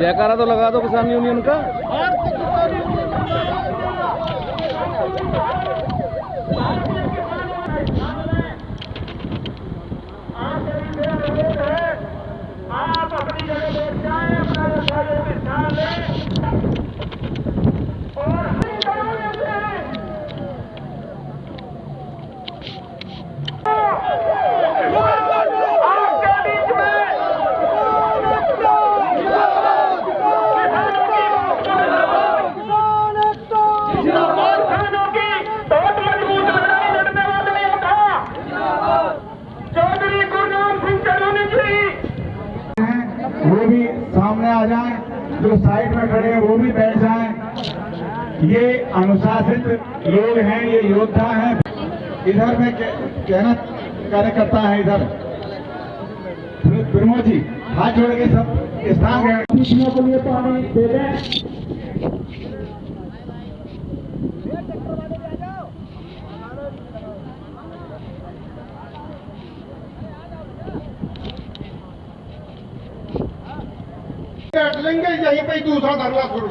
जयकारा तो लगा दो किसान यूनियन का। आप अपनी जगह बैठ जाएं, अपना जगह में ध्यान लें और आपके बीच में किसानों की बहुत मजबूत लड़ाई लड़ने वाले था चौधरी गुरनाम सिंह चढ़ाने जी। वो भी सामने आ जाएं, जो साइड में खड़े हैं वो भी बैठ जाएं। ये अनुशासित लोग हैं, ये योद्धा हैं। इधर में कहना कार्यकर्ता है, इधर प्रमोद जी हाथ जोड़ के सब स्थान ग्रहण के लिए पानी दे दें। बैठ लेंगे यहीं पे दूसरा धरना शुरू।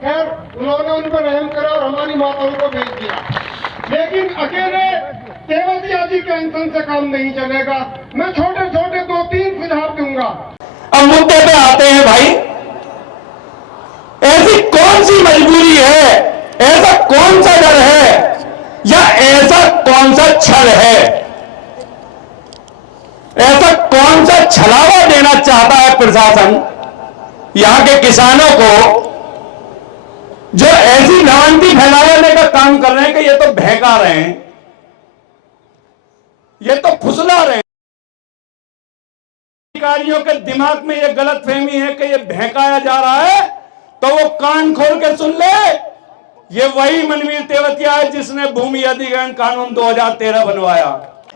खैर उन्होंने उन पर रहम करा और हमारी माताओं को भेज दिया, लेकिन अकेले तेवतिया जी के इंसान से काम नहीं चलेगा। मैं छोटे छोटे 2-3 सुझाव दूंगा। अब मुद्दे पे आते हैं भाई, ऐसी कौन सी मजबूरी है, ऐसा कौन सा डर है, या ऐसा कौन सा छल है, ऐसा कौन सा छलावा देना चाहता है प्रशासन यहां के किसानों को, जो ऐसी लांती फैलाने का काम कर रहे हैं कि ये तो बहका रहे हैं, ये तो फुसला रहे हैं। अधिकारियों के दिमाग में ये गलतफहमी है कि ये बहकाया जा रहा है, तो वो कान खोल के सुन ले, ये वही मनवीर तेवतिया है जिसने भूमि अधिग्रहण कानून 2013 बनवाया।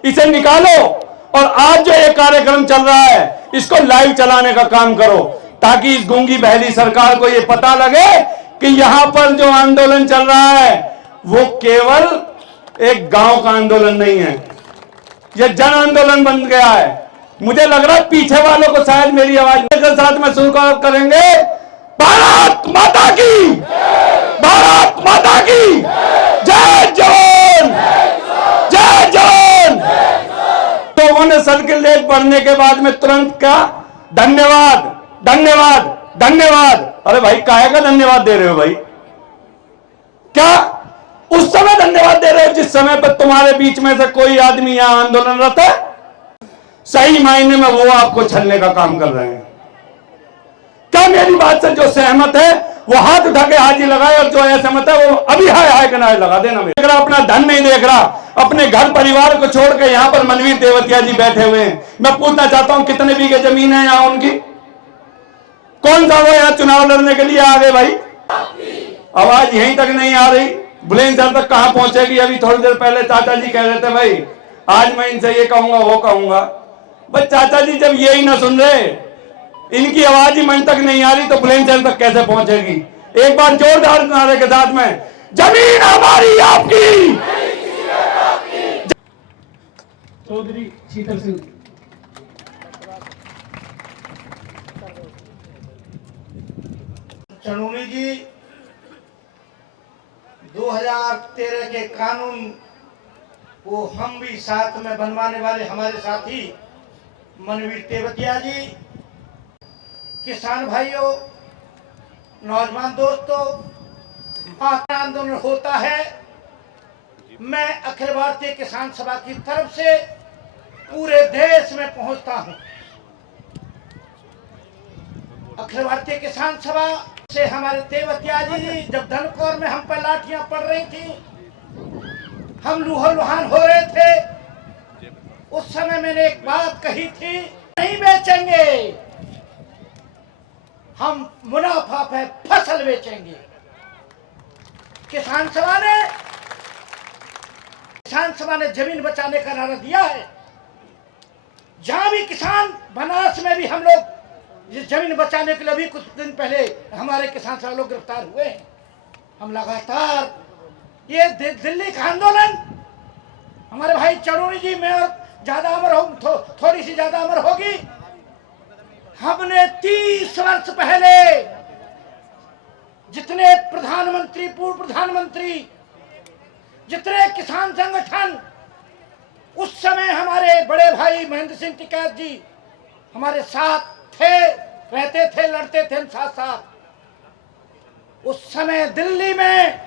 इसे निकालो और आज जो ये कार्यक्रम चल रहा है इसको लाइव चलाने का काम करो, ताकि इस गूंगी बहली सरकार को ये पता लगे कि यहां पर जो आंदोलन चल रहा है वो केवल एक गांव का आंदोलन नहीं है, ये जन आंदोलन बन गया है। मुझे लग रहा है पीछे वालों को शायद मेरी आवाज के साथ में शुरू करेंगे, भारत माता की, भारत माता की जय जवान, जय जवान। तो उन्होंने सर्किल रेट बढ़ने के बाद में तुरंत का धन्यवाद धन्यवाद धन्यवाद। अरे भाई काहे का धन्यवाद दे रहे हो भाई? क्या उस समय धन्यवाद दे रहे हो जिस समय पर तुम्हारे बीच में से कोई आदमी यहां आंदोलनरत है? सही मायने में वो आपको छलने का काम कर रहे हैं। क्या मेरी बात से जो सहमत है वो हाथ उठा के हाजी लगाए, और जो असहमत है वो अभी हाय हाय का नारे लगा देना। देख रहा अपना धन नहीं देख रहा, अपने घर परिवार को छोड़ के यहाँ पर मनवीर तेवतिया जी बैठे हुए हैं। मैं पूछना चाहता हूं कितने बीघे जमीन है यहाँ उनकी? कौन सा वो यहाँ चुनाव लड़ने के लिए आ गए भाई? आवाज यहीं तक नहीं आ रही, बुलंदशहर तक कहां पहुंचेगी? अभी थोड़ी देर पहले चाचा जी कह रहे थे भाई आज मैं इनसे ये कहूंगा वो कहूंगा। बस चाचा जी जब यही ना सुन रहे, इनकी आवाज ही मन तक नहीं आ रही, तो बुलंदशहर तक कैसे पहुंचेगी? एक बार जोरदार नारे के साथ में, जमीन हमारी आपकी। चौधरी शीतल सिंह। चनूनी जी 2013 के कानून को हम भी साथ में बनवाने वाले हमारे साथी मनवीर तेवतिया जी, किसान भाइयों, नौजवान दोस्तों, आंदोलन होता है। मैं अखिल भारतीय किसान सभा की तरफ से पूरे देश में पहुंचता हूं। अखिल भारतीय किसान सभा से हमारे तेवतिया जी जब धनकौर में हम पर लाठियां पड़ रही थी, हम लूहर लुहान हो रहे थे, उस समय मैंने एक बात कही थी, नहीं बेचेंगे हम, मुनाफा पे फसल बेचेंगे। किसान सभा ने जमीन बचाने का नारा दिया है। जहां भी किसान, बनारस में भी हम लोग जिस जमीन बचाने के लिए भी कुछ दिन पहले हमारे किसान सभा लोग गिरफ्तार हुए हैं। हम लगातार ये दिल्ली का आंदोलन, हमारे भाई चनूनी जी में और ज्यादा अमर हो, थोड़ी सी ज्यादा अमर होगी। हमने 30 वर्ष पहले जितने प्रधानमंत्री, पूर्व प्रधानमंत्री, जितने किसान संगठन, उस समय हमारे बड़े भाई महेंद्र सिंह टिकैत जी हमारे साथ थे, रहते थे, लड़ते थे साथ साथ। उस समय दिल्ली में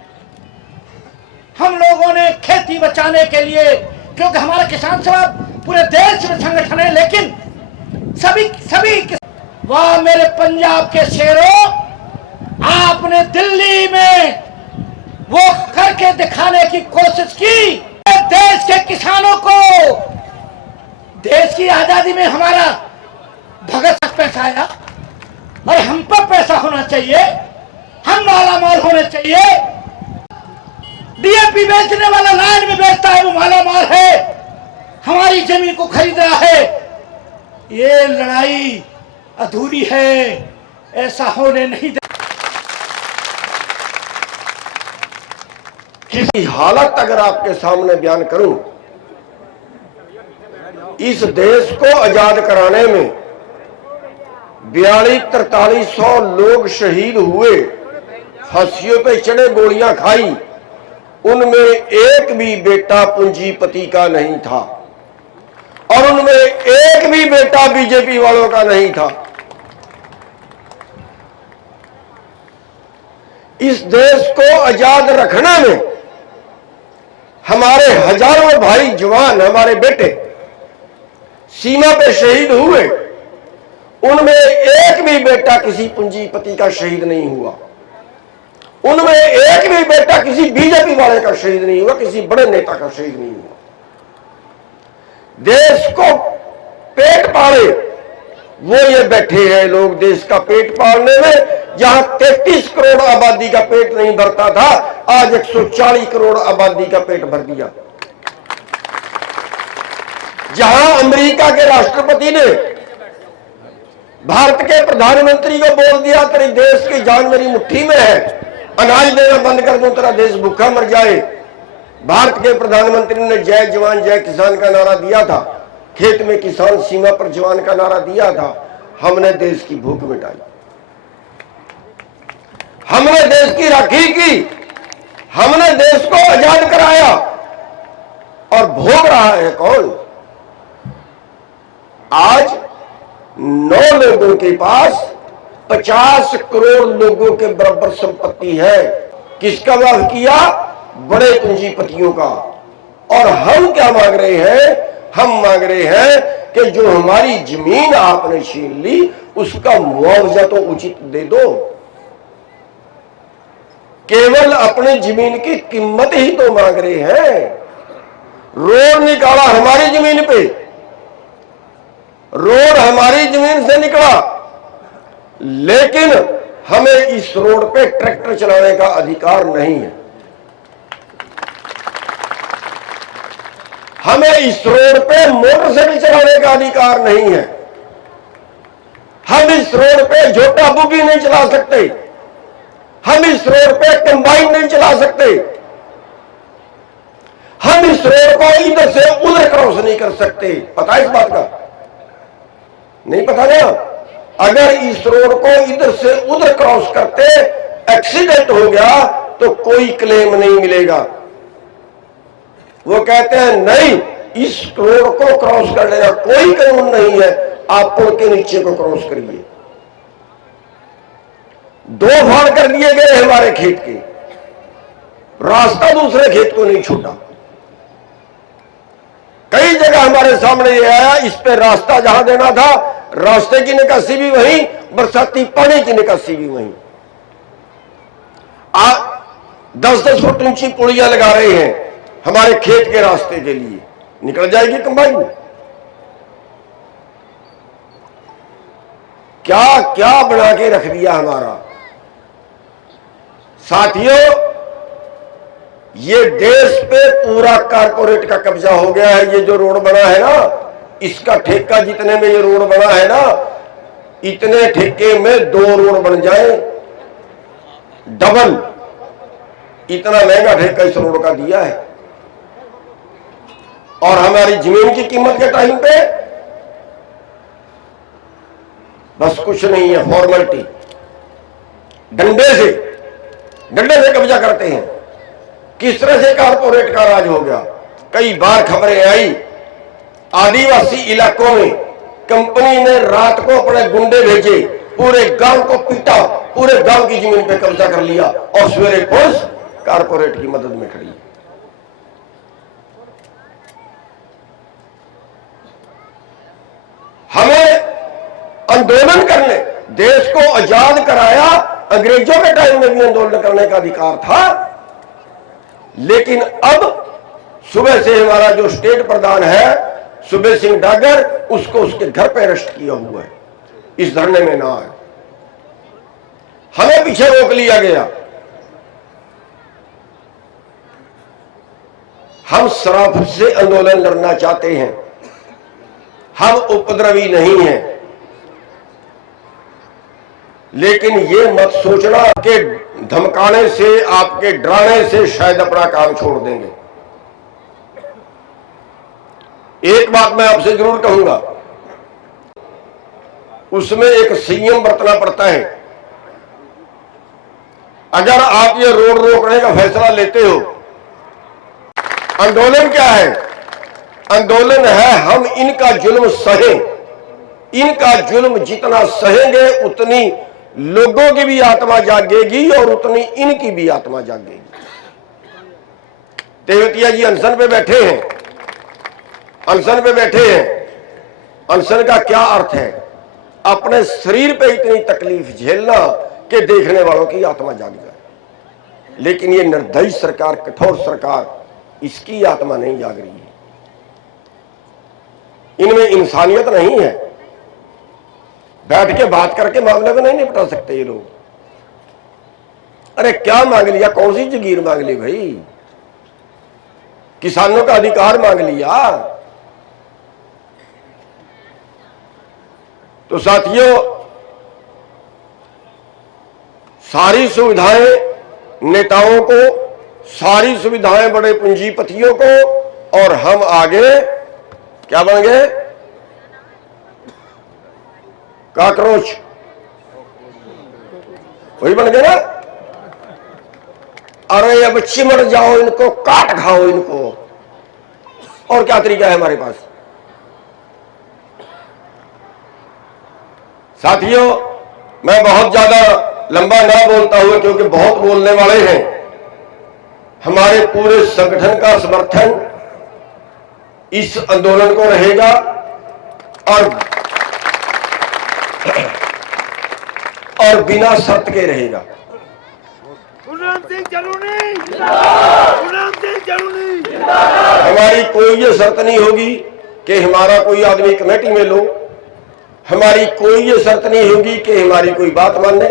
हम लोगों ने खेती बचाने के लिए, क्योंकि हमारा किसान सभा पूरे देश में संगठन है, लेकिन सभी वाह मेरे पंजाब के शेरों, आपने दिल्ली में वो करके दिखाने की कोशिश की। देश के किसानों को, देश की आजादी में हमारा भगत तक पैसा आया और हम पर पैसा होना चाहिए, हम मालामाल होने चाहिए। डीएपी बेचने वाला लाइन में बेचता है, वो मालामाल है, हमारी जमीन को खरीद रहा है। ये लड़ाई अधूरी है, ऐसा होने नहीं दे। किसी हालत अगर आपके सामने बयान करूं, इस देश को आजाद कराने में 42-4300 लोग शहीद हुए, फांसियों पे चढ़े, गोलियां खाई, उनमें एक भी बेटा पूंजीपति का नहीं था और उनमें एक भी बेटा बीजेपी वालों का नहीं था। इस देश को आजाद रखने में हमारे हजारों भाई जवान, हमारे बेटे सीमा पे शहीद हुए, उनमें एक भी बेटा किसी पूंजीपति का शहीद नहीं हुआ, उनमें एक भी बेटा किसी बीजेपी वाले का शहीद नहीं हुआ, किसी बड़े नेता का शहीद नहीं हुआ। देश को पेट पाले वो ये बैठे हैं लोग, देश का पेट पालने में। जहां 33 करोड़ आबादी का पेट नहीं भरता था, आज 140 करोड़ आबादी का पेट भर दिया। जहां अमेरिका के राष्ट्रपति ने भारत के प्रधानमंत्री को बोल दिया, तेरे देश की जान मेरी मुट्ठी में है, अनाज देना बंद कर दूं, तेरा देश भूखा मर जाए। भारत के प्रधानमंत्री ने जय जवान जय किसान का नारा दिया था, खेत में किसान सीमा पर जवान का नारा दिया था। हमने देश की भूख मिटाई, हमने देश की राखी की, हमने देश को आजाद कराया। और भोग रहा है कौन? आज 9 लोगों के पास 50 करोड़ लोगों के बराबर संपत्ति है। किसका वाह किया? बड़े पूंजीपतियों का। और हम क्या मांग रहे हैं? हम मांग रहे हैं कि जो हमारी जमीन आपने छीन ली, उसका मुआवजा तो उचित दे दो। केवल अपनी जमीन की कीमत ही तो मांग रहे हैं। रोड निकाला हमारी जमीन पे, रोड हमारी जमीन से निकला, लेकिन हमें इस रोड पे ट्रैक्टर चलाने का अधिकार नहीं है। हमें इस रोड पे मोटरसाइकिल चलाने का अधिकार नहीं है। हम इस रोड पे झोटा बुगी नहीं चला सकते, हम इस रोड पे कंबाइन नहीं चला सकते, हम इस रोड को इधर से उधर क्रॉस नहीं कर सकते। पता है इस बात का? नहीं पता ना? अगर इस रोड को इधर से उधर क्रॉस करते एक्सीडेंट हो गया तो कोई क्लेम नहीं मिलेगा। वो कहते हैं नहीं, इस रोड को क्रॉस करने का कोई कानून नहीं है, आप पुल के नीचे को क्रॉस करिए। 2 फाड़ कर दिए गए हमारे खेत के, रास्ता दूसरे खेत को नहीं छूटा। कई जगह हमारे सामने ये आया, इस पे रास्ता जहां देना था, रास्ते की निकासी भी वहीं, बरसाती पानी की निकासी भी वहीं। 10-10 फुट ऊंची पुलियां लगा रहे हैं हमारे खेत के रास्ते के लिए, निकल जाएगी कंबाइन में। क्या क्या बना के रख दिया हमारा। साथियों, ये देश पे पूरा कारपोरेट का कब्जा हो गया है। ये जो रोड बना है ना, इसका ठेका जितने में ये रोड बना है ना, इतने ठेके में 2 रोड बन जाए, डबल। इतना महंगा ठेका इस रोड का दिया है। और हमारी जमीन की कीमत के टाइम पे बस कुछ नहीं है, फॉर्मेलिटी। डंडे से कब्जा करते हैं। किस तरह से कारपोरेट का राज हो गया। कई बार खबरें आई, आदिवासी इलाकों में कंपनी ने रात को अपने गुंडे भेजे, पूरे गांव को पीटा, पूरे गांव की जमीन पे कब्जा कर लिया, और सवेरे पुलिस कारपोरेट की मदद में खड़ी। हमें आंदोलन करने, देश को आजाद कराया, अंग्रेजों के टाइम में भी आंदोलन करने का अधिकार था, लेकिन अब सुबह से हमारा जो स्टेट प्रधान है सुबेर सिंह डागर, उसको उसके घर पे अरेस्ट किया हुआ है, इस धरने में ना आए। हमें पीछे रोक लिया गया। हम शराफत से आंदोलन लड़ना चाहते हैं, हम उपद्रवी नहीं हैं। लेकिन ये मत सोचना कि धमकाने से, आपके डराने से शायद अपना काम छोड़ देंगे। एक बात मैं आपसे जरूर कहूंगा, उसमें एक संयम बरतना पड़ता है। अगर आप ये रोड रोकने का फैसला लेते हो, आंदोलन क्या है? आंदोलन है हम इनका जुल्म सहें। इनका जुल्म जितना सहेंगे उतनी लोगों की भी आत्मा जागेगी और उतनी इनकी भी आत्मा जागेगी। तेवतिया जी अनशन पे बैठे हैं, अनशन पे बैठे हैं। अनशन का क्या अर्थ है? अपने शरीर पे इतनी तकलीफ झेलना कि देखने वालों की आत्मा जाग जाए। लेकिन ये निर्दयी सरकार, कठोर सरकार, इसकी आत्मा नहीं जाग रही है। इनमें इंसानियत नहीं है। बैठ के बात करके मामले को नहीं निपटा सकते ये लोग। अरे क्या मांग लिया? कौन सी जगीर मांग ली भाई? किसानों का अधिकार मांग लिया। तो साथियों, सारी सुविधाएं नेताओं को, सारी सुविधाएं बड़े पूंजीपतियों को, और हम आगे क्या बन गए? काकरोच। वही बन गए ना। अरे अब चिमट जाओ इनको, काट खाओ इनको। और क्या तरीका है हमारे पास? साथियों, मैं बहुत ज्यादा लंबा ना बोलता हुआ, क्योंकि बहुत बोलने वाले हैं। हमारे पूरे संगठन का समर्थन इस आंदोलन को रहेगा, और बिना शर्त के रहेगा। हमारी कोई ये शर्त नहीं होगी कि हमारा कोई आदमी कमेटी में लो। हमारी कोई ये शर्त नहीं होगी कि हमारी कोई बात माने।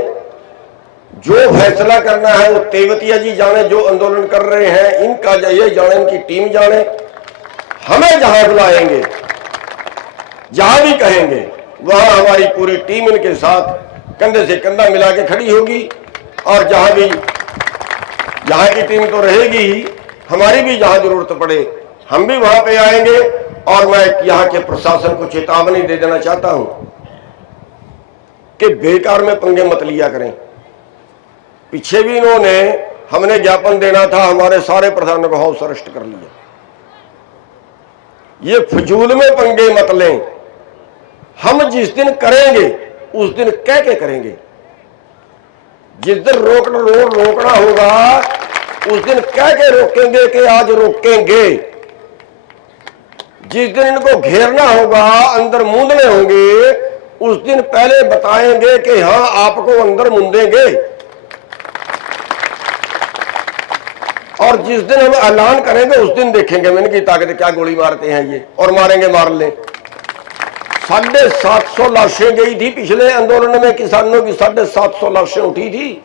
जो फैसला करना है वो तेवतिया जी जाने, जो आंदोलन कर रहे हैं इनका ये जाने, इनकी टीम जाने। हमें जहां बुलाएंगे, जहां भी कहेंगे, वहां हमारी पूरी टीम इनके साथ कंधे से कंधा मिला के खड़ी होगी। और जहां की टीम तो रहेगी ही, हमारी भी जहां जरूरत पड़े हम भी वहां पे आएंगे। और मैं यहां के प्रशासन को चेतावनी दे देना चाहता हूं कि बेकार में पंगे मत लिया करें। पीछे भी इन्होंने, हमने ज्ञापन देना था, हमारे सारे प्रधानों को हाउस अरेस्ट कर लिया। ये फजूल में पंगे मत लें। हम जिस दिन करेंगे उस दिन कह के करेंगे। जिस दिन रोकना होगा उस दिन कह के रोकेंगे कि आज रोकेंगे। जिस दिन इनको घेरना होगा, अंदर मूंदने होंगे, उस दिन पहले बताएंगे कि हां आपको अंदर मूंदेंगे। और जिस दिन हम ऐलान करेंगे उस दिन देखेंगे हम इनकी ताकत क्या गोली मारते हैं ये, और मारेंगे, मार ले। 750 लाशें गई थी पिछले आंदोलन में, किसानों की 750 लाशें उठी थी।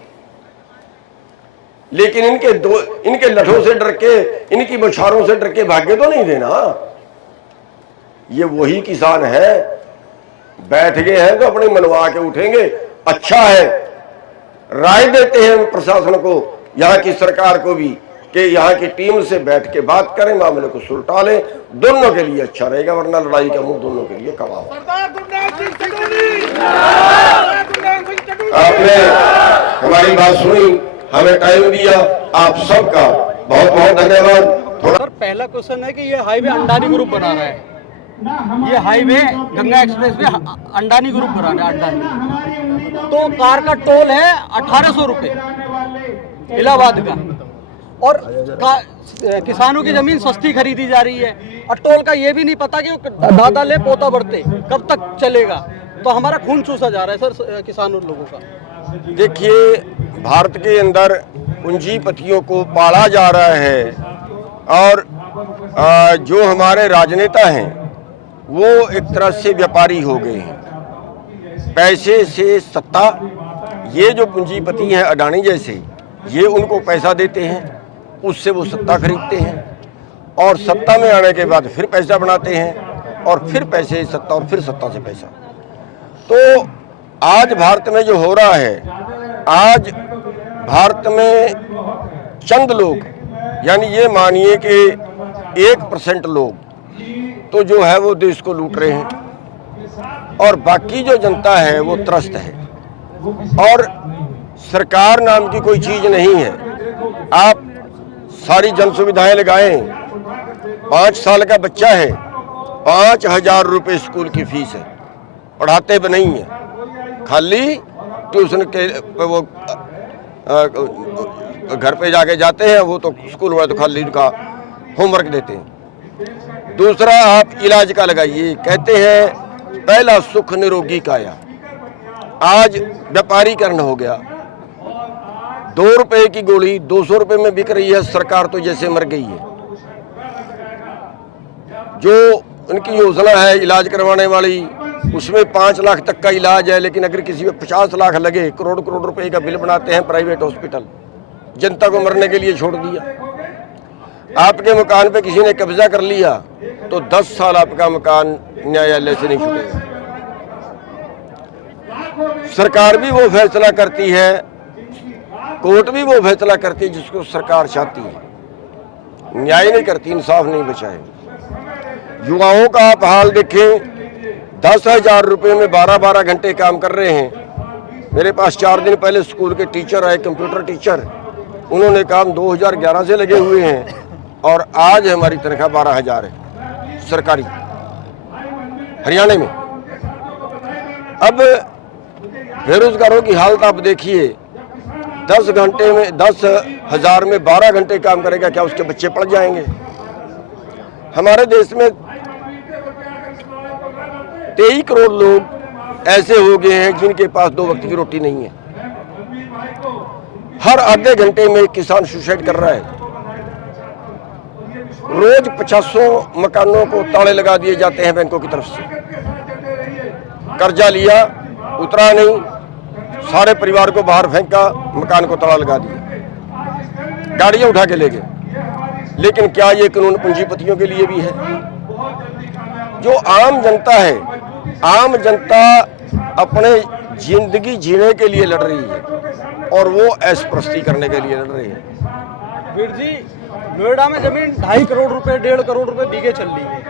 लेकिन इनके लठों से डर के, इनकी बौछारों से डर के भाग्य तो नहीं देना। ये वही किसान है, बैठ गए हैं तो अपने मनवा के उठेंगे। अच्छा है, राय देते हैं प्रशासन को, यहां की सरकार को भी, कि यहाँ की टीम से बैठ के बात करें, मामले को सुलटा लें, दोनों के लिए अच्छा रहेगा, वरना लड़ाई का मुंह दोनों के लिए कमा हो। आपने हमारी बात सुनी, हमें टाइम दिया, आप सबका बहुत बहुत धन्यवाद। सर, पहला क्वेश्चन है कि ये हाईवे अंडानी ग्रुप बना रहा है, ये highway Ganga expressway Adani group बना रहा है, अंडानी। तो कार का टोल है 1800 रुपये इलाहाबाद का, और किसानों की जमीन सस्ती खरीदी जा रही है, और टोल का ये भी नहीं पता कि दादा ले पोता बढ़ते कब तक चलेगा। तो हमारा खून चूसा जा रहा है सर किसानों लोगों का। देखिए, भारत के अंदर पूंजीपतियों को पाला जा रहा है, और जो हमारे राजनेता हैं वो एक तरह से व्यापारी हो गए हैं, पैसे से सत्ता। ये जो पूंजीपति हैं अडानी जैसे, ये उनको पैसा देते हैं, उससे वो सत्ता खरीदते हैं, और सत्ता में आने के बाद फिर पैसा बनाते हैं, और फिर पैसे से सत्ता, और फिर सत्ता से पैसा। तो आज भारत में जो हो रहा है, आज भारत में चंद लोग, यानी ये मानिए कि 1% लोग तो जो है वो देश को लूट रहे हैं, और बाकी जो जनता है वो त्रस्त है, और सरकार नाम की कोई चीज नहीं है। आप सारी जन सुविधाएं लगाएं, 5 साल का बच्चा है, 5000 रुपये स्कूल की फीस है, पढ़ाते भी नहीं है, खाली ट्यूशन के वो घर पे जाके जाते हैं, वो तो स्कूल वाले तो खाली उनका होमवर्क देते हैं। दूसरा, आप इलाज का लगाइए, कहते हैं पहला सुख निरोगी काया, आज व्यापारीकरण हो गया। 2 रुपए की गोली 200 रुपए में बिक रही है, सरकार तो जैसे मर गई है। जो उनकी योजना है इलाज करवाने वाली, उसमें 5 लाख तक का इलाज है, लेकिन अगर किसी में 50 लाख लगे, करोड़ करोड़ रुपए का बिल बनाते हैं प्राइवेट हॉस्पिटल, जनता को मरने के लिए छोड़ दिया। आपके मकान पे किसी ने कब्जा कर लिया तो 10 साल आपका मकान न्यायालय से नहीं छूटेगा। सरकार भी वो फैसला करती है, कोर्ट भी वो फैसला करती है जिसको सरकार चाहती है, न्याय नहीं करती, इंसाफ नहीं बचाए। युवाओं का आप हाल देखें, 10,000 रुपये में 12-12 घंटे काम कर रहे हैं। मेरे पास 4 दिन पहले स्कूल के टीचर आए, कंप्यूटर टीचर, उन्होंने काम 2011 से लगे हुए हैं, और आज हमारी तनख्वाह 12,000 है सरकारी हरियाणा में। अब बेरोजगारों की हालत आप देखिए, 10 घंटे में 10,000 में 12 घंटे काम करेगा, क्या उसके बच्चे पढ़ जाएंगे? हमारे देश में 23 करोड़ लोग ऐसे हो गए हैं जिनके पास 2 वक्त की रोटी नहीं है। हर आधे घंटे में एक किसान सुसाइड कर रहा है। रोज 500 मकानों को ताले लगा दिए जाते हैं बैंकों की तरफ से। कर्जा लिया, उतरा नहीं, सारे परिवार को बाहर फेंका, मकान को ताला लगा दिया, गाड़ियां उठा के ले गए। लेकिन क्या ये कानून पूंजीपतियों के लिए भी है? जो आम जनता है, आम जनता अपने जिंदगी जीने के लिए लड़ रही है, और वो ऐशप्रस्ती करने के लिए लड़ रही है। वीर जी, नोएडा में जमीन 2.5 करोड़ रुपए, 1.5 करोड़ रुपए बीघे चल रही है।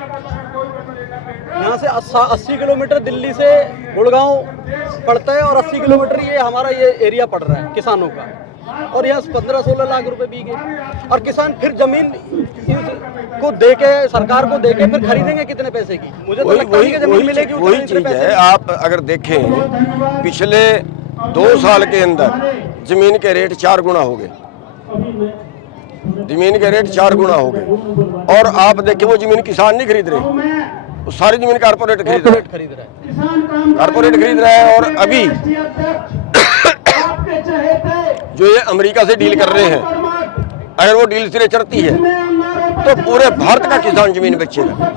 यहाँ से 80 किलोमीटर दिल्ली से गुड़गांव पड़ता है, और 80 किलोमीटर ये हमारा ये एरिया पड़ रहा है किसानों का, और यहाँ 15-16 लाख रुपए बीघे। और किसान फिर जमीन को देके, सरकार को देके, फिर खरीदेंगे कितने पैसे की? मुझे तो लगता है कि जमीन मिलेगी वही चीज है। आप अगर देखें, पिछले 2 साल के अंदर जमीन के रेट 4 गुना हो गए, जमीन के रेट 4 गुना हो गए। और आप देखिए, वो जमीन किसान नहीं खरीद रहे, वो सारी जमीन कारपोरेट खरीद रहा है, कारपोरेट खरीद रहा है। और अभी जो ये अमेरिका से डील कर रहे हैं, अगर वो डील सिरे चढ़ती है तो पूरे भारत का किसान जमीन बेचेगा।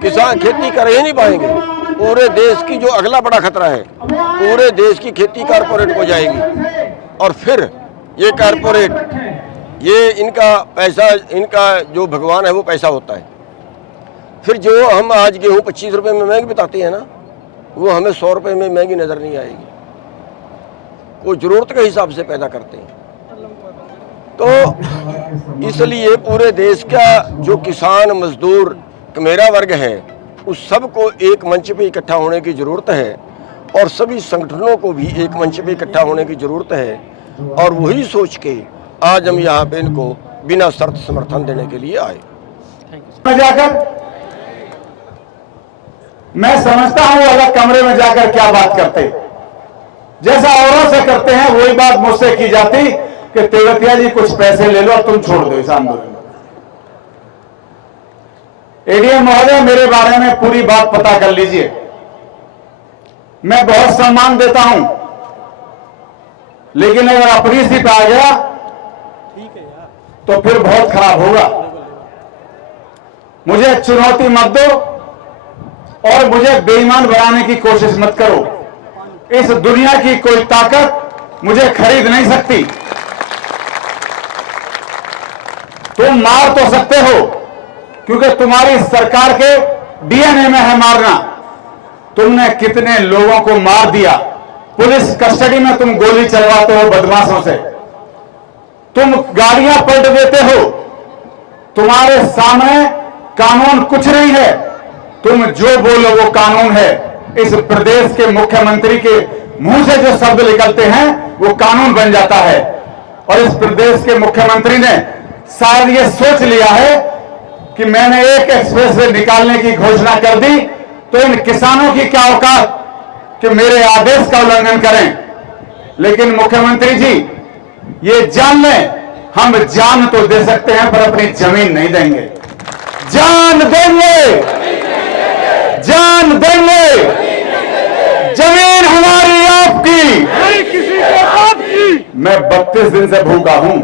किसान खेती कर ही नहीं पाएंगे। पूरे देश की जो अगला बड़ा खतरा है, पूरे देश की खेती कारपोरेट को जाएगी, और फिर ये कारपोरेट, ये इनका पैसा, इनका जो भगवान है वो पैसा होता है। फिर जो हम आज गेहूँ 25 रुपए में महंगी बताते हैं ना, वो हमें 100 रुपए में महंगी नजर नहीं आएगी। वो जरूरत के हिसाब से पैदा करते हैं। तो इसलिए पूरे देश का जो किसान, मजदूर, मेरा वर्ग है, उस सबको एक मंच पे इकट्ठा होने की ज़रूरत है और सभी संगठनों को भी एक मंच पे इकट्ठा होने की ज़रूरत है। और वही सोच के आज हम यहाँ पे इनको बिना शर्त समर्थन देने के लिए आए। में जाकर मैं समझता हूं अलग कमरे में जाकर क्या बात करते, जैसा औरों से करते हैं वही बात मुझसे की जाती कि तेवतिया जी कुछ पैसे ले लो और तुम छोड़ दो इस आंदोलन। एडीएम महोदय, मेरे बारे में पूरी बात पता कर लीजिए। मैं बहुत सम्मान देता हूं, लेकिन अगर अपनी सीट आ गया तो फिर बहुत खराब होगा। मुझे चुनौती मत दो और मुझे बेईमान बनाने की कोशिश मत करो। इस दुनिया की कोई ताकत मुझे खरीद नहीं सकती। तुम मार तो सकते हो क्योंकि तुम्हारी सरकार के डीएनए में है मारना। तुमने कितने लोगों को मार दिया, पुलिस कस्टडी में तुम गोली चलवाते हो बदमाशों से, तुम गाड़ियां पलट देते हो, तुम्हारे सामने कानून कुछ नहीं है, तुम जो बोलो वो कानून है। इस प्रदेश के मुख्यमंत्री के मुंह से जो शब्द निकलते हैं वो कानून बन जाता है। और इस प्रदेश के मुख्यमंत्री ने शायद ये सोच लिया है कि मैंने एक एक्सप्रेसवे निकालने की घोषणा कर दी तो इन किसानों की क्या औकात कि मेरे आदेश का उल्लंघन करें। लेकिन मुख्यमंत्री जी ये जान लें, हम जान तो दे सकते हैं पर अपनी जमीन नहीं देंगे। जान देंगे, जान देंगे। जमीन हमारी, आपकी, नहीं किसी के बाप की। मैं 32 दिन से भूखा हूं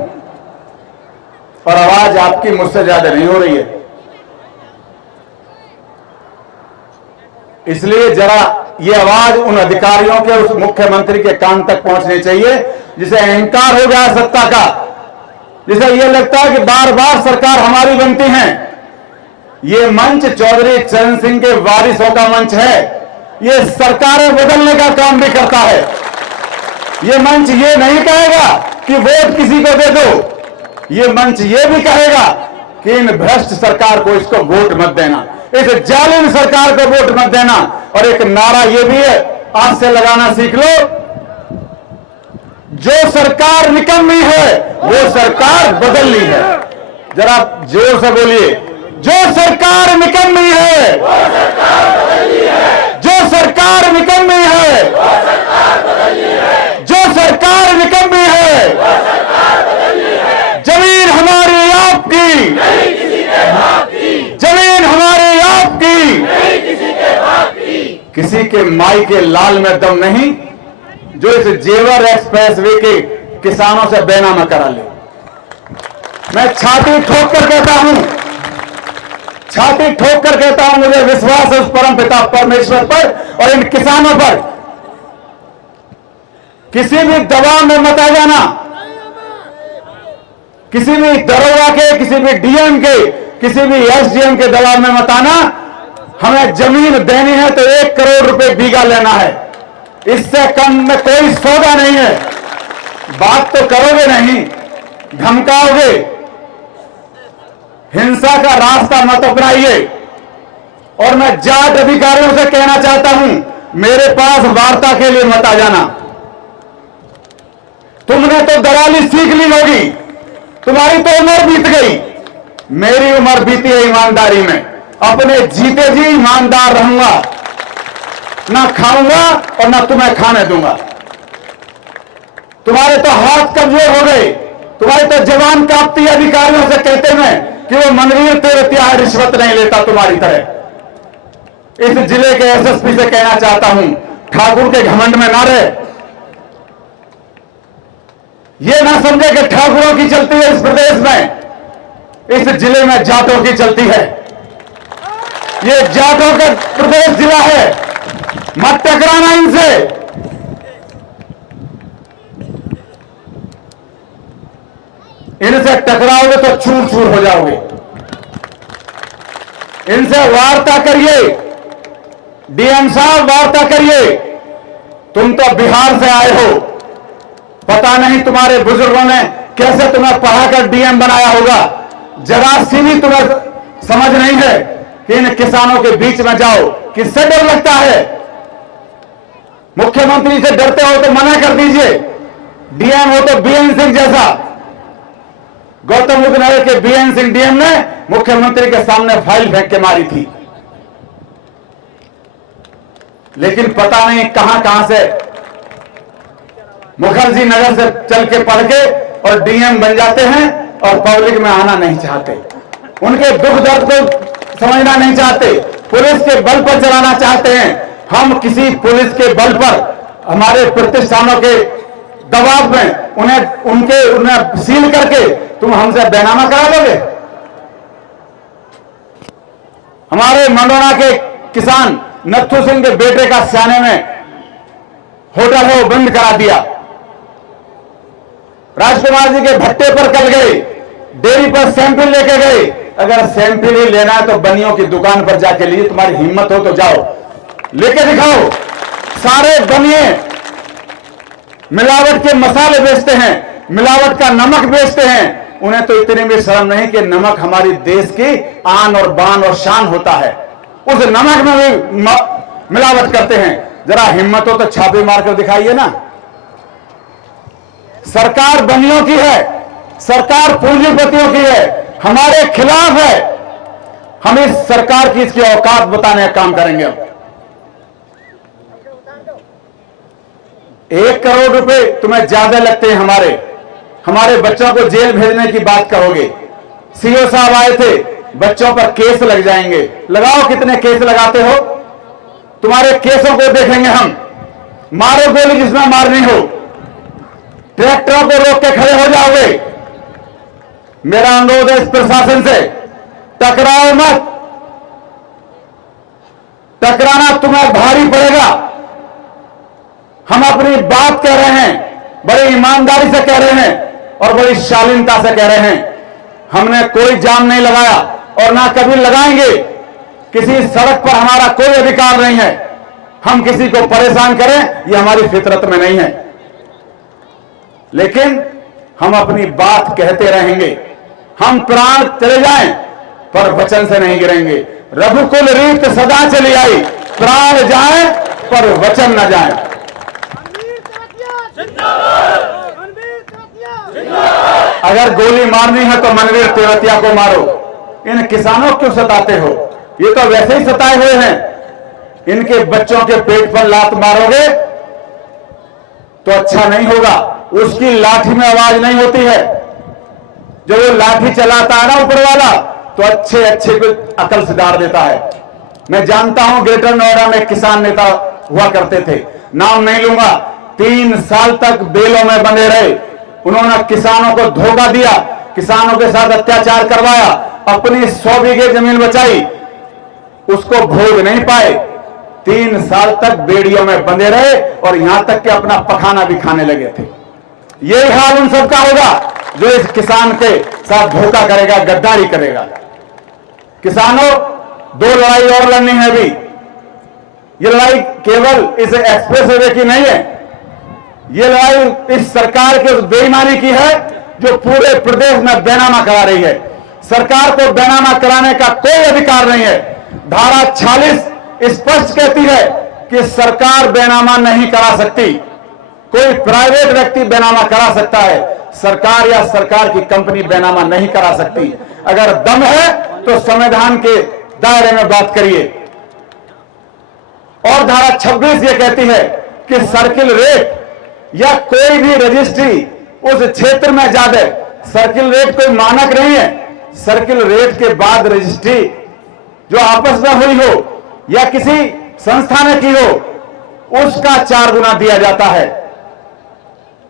और आवाज आपकी मुझसे ज्यादा नहीं हो रही है। इसलिए जरा ये आवाज उन अधिकारियों के, उस मुख्यमंत्री के कान तक पहुंचनी चाहिए जिसे अहंकार हो गया सत्ता का, जिसे ये लगता है कि बार बार सरकार हमारी बनती है। ये मंच चौधरी चरण सिंह के वारिसों का मंच है। ये सरकारें बदलने का काम भी करता है। ये मंच ये नहीं कहेगा कि वोट किसी को दे दो। ये मंच ये भी कहेगा कि इन भ्रष्ट सरकार को, इसको वोट मत देना, इस जालिम सरकार को वोट मत देना। और एक नारा ये भी है, आज से लगाना सीख लो, जो सरकार निकम्मी है वो सरकार बदलनी है। जरा जोर से बोलिए, जो सरकार निकम्मी है वो सरकार बदलनी है। जो सरकार निकम्मी है वो सरकार बदलनी है। जो सरकार निकम्मी है वो सरकार बदलनी है। जमीन हमारी, आपकी, नहीं किसी के बाप की। जमीन हमारी, आपकी, नहीं किसी के बाप की। किसी के माई के लाल में दम नहीं जो इस जेवर एक्सप्रेसवे के किसानों से बेनामा करा ले। मैं छाती ठोक कर कहता हूं, छाती ठोक कर कहता हूं, मुझे विश्वास है उस परम पिता परमेश्वर पर और इन किसानों पर। किसी भी दबाव में मत आ जाना, किसी भी दरोगा के, किसी भी डीएम के, किसी भी एसडीएम के दबाव में मत आना। हमें जमीन देनी है तो 1 करोड़ रुपए बीघा लेना है, इससे कम में कोई सौदा नहीं है। बात तो करोगे नहीं, धमकाओगे, हिंसा का रास्ता मत अपनाइए। और मैं जाट अधिकारियों से कहना चाहता हूं, मेरे पास वार्ता के लिए मत आ जाना। तुमने तो दलाली सीख ली होगी, तुम्हारी तो उम्र बीत गई। मेरी उम्र बीती है ईमानदारी में। अपने जीते जी ईमानदार रहूंगा, ना खाऊंगा और ना तुम्हें खाने दूंगा। तुम्हारे तो हाथ कमजोर हो गए, तुम्हारी तो जवान कांपती अधिकारियों से कहते हैं कि वो मनवीर तेवतिया रिश्वत नहीं लेता तुम्हारी तरह। इस जिले के एसएसपी से कहना चाहता हूं, ठाकुर के घमंड में ना रहे। ये ना समझे कि ठाकुरों की चलती है इस प्रदेश में, इस जिले में जाटों की चलती है। ये जाटों का प्रदेश जिला है, मत टकराना इनसे। इनसे टकराओगे तो चूर चूर हो जाओगे। इनसे वार्ता करिए, डीएम साहब वार्ता करिए। तुम तो बिहार से आए हो, पता नहीं तुम्हारे बुजुर्गों ने कैसे तुम्हें पढ़ाकर डीएम बनाया होगा, जरा सी भी तुम्हें समझ नहीं है कि इन किसानों के बीच में जाओ। किससे डर लगता है? मुख्यमंत्री से डरते हो तो मना कर दीजिए। डीएम हो तो बीएन सिंह जैसा। गौतम बुद्ध नगर के बीएन सिंह डीएम ने मुख्यमंत्री के सामने फाइल फेंक के मारी थी, लेकिन पता नहीं कहां कहां से मुखर्जी नगर से चल के पढ़ के और डीएम बन जाते हैं और पब्लिक में आना नहीं चाहते, उनके दुख दर्द को समझना नहीं चाहते, पुलिस के बल पर चलाना चाहते हैं। हम किसी पुलिस के बल पर हमारे प्रतिष्ठानों के दबाव में उन्हें सील करके तुम हमसे बैनामा करा दोगे? हमारे मंडोना के किसान नत्थू सिंह के बेटे का स्याने में होटल है वो बंद करा दिया। राजकुमार जी के भट्टे पर कल गए, डेयरी पर सैंपल लेके गए। अगर सैंपल ही लेना है तो बनियों की दुकान पर जाके लीजिए, तुम्हारी हिम्मत हो तो जाओ लेके दिखाओ। सारे बनिए मिलावट के मसाले बेचते हैं, मिलावट का नमक बेचते हैं। उन्हें तो इतनी भी शर्म नहीं कि नमक हमारी देश की आन और बान और शान होता है, उस नमक में भी मिलावट करते हैं। जरा हिम्मत हो तो छापे मारकर दिखाइए ना। सरकार बनियों की है, सरकार पूंजीपतियों की है, हमारे खिलाफ है। हम इस सरकार की इसकी औकात बताने का काम करेंगे। अब 1 करोड़ रुपए तुम्हें ज्यादा लगते हैं, हमारे बच्चों को जेल भेजने की बात करोगे। सीओ साहब आए थे, बच्चों पर केस लग जाएंगे। लगाओ, कितने केस लगाते हो? तुम्हारे केसों को देखेंगे हम। मारो गोली जिसमें मारनी हो, ट्रैक्टरों को रोक के खड़े हो जाओगे। मेरा अनुरोध है इस प्रशासन से, टकराओ मत। टकराना तुम्हें भारी पड़ेगा। हम अपनी बात कह रहे हैं, बड़ी ईमानदारी से कह रहे हैं और बड़ी शालीनता से कह रहे हैं। हमने कोई जाम नहीं लगाया और ना कभी लगाएंगे। किसी सड़क पर हमारा कोई अधिकार नहीं है। हम किसी को परेशान करें, यह हमारी फितरत में नहीं है। लेकिन हम अपनी बात कहते रहेंगे। हम प्राण चले जाएं पर वचन से नहीं गिरेंगे। रघुकुल रीत सदा चली आई, प्राण जाए पर वचन न जाए। अगर गोली मारनी है तो मनवीर तेवतिया को मारो। इन किसानों क्यों सताते हो? ये तो वैसे ही सताए हुए हैं। इनके बच्चों के पेट पर लात मारोगे तो अच्छा नहीं होगा। उसकी लाठी में आवाज नहीं होती है। जब वो लाठी चलाता है ना ऊपर वाला, तो अच्छे अच्छे को अकल सुधार देता है। मैं जानता हूं ग्रेटर नोएडा में किसान नेता हुआ करते थे, नाम नहीं लूंगा। 3 साल तक बेलों में बंधे रहे। उन्होंने किसानों को धोखा दिया, किसानों के साथ अत्याचार करवाया, अपनी 100 बीघे जमीन बचाई, उसको भोग नहीं पाए। 3 साल तक बेड़ियों में बंधे रहे और यहां तक कि अपना पखाना भी खाने लगे थे। यही हाल उन सबका होगा जो इस किसान के साथ धोखा करेगा, गद्दारी करेगा। किसानों, 2 लड़ाई और लड़नी है अभी। ये लड़ाई केवल इस एक्सप्रेस वे की नहीं है, ये लड़ाई इस सरकार की उस बेईमानी की है जो पूरे प्रदेश में बेनामा करा रही है। सरकार को बेनामा कराने का कोई अधिकार नहीं है। धारा 46 स्पष्ट कहती है कि सरकार बेनामा नहीं करा सकती। कोई प्राइवेट व्यक्ति बेनामा करा सकता है, सरकार या सरकार की कंपनी बेनामा नहीं करा सकती। अगर दम है तो संविधान के दायरे में बात करिए। और धारा 26 ये कहती है कि सर्किल रेट या कोई भी रजिस्ट्री उस क्षेत्र में ज्यादा, सर्किल रेट कोई मानक नहीं है। सर्किल रेट के बाद रजिस्ट्री जो आपस में हुई हो या किसी संस्था ने की हो, उसका 4 गुना दिया जाता है।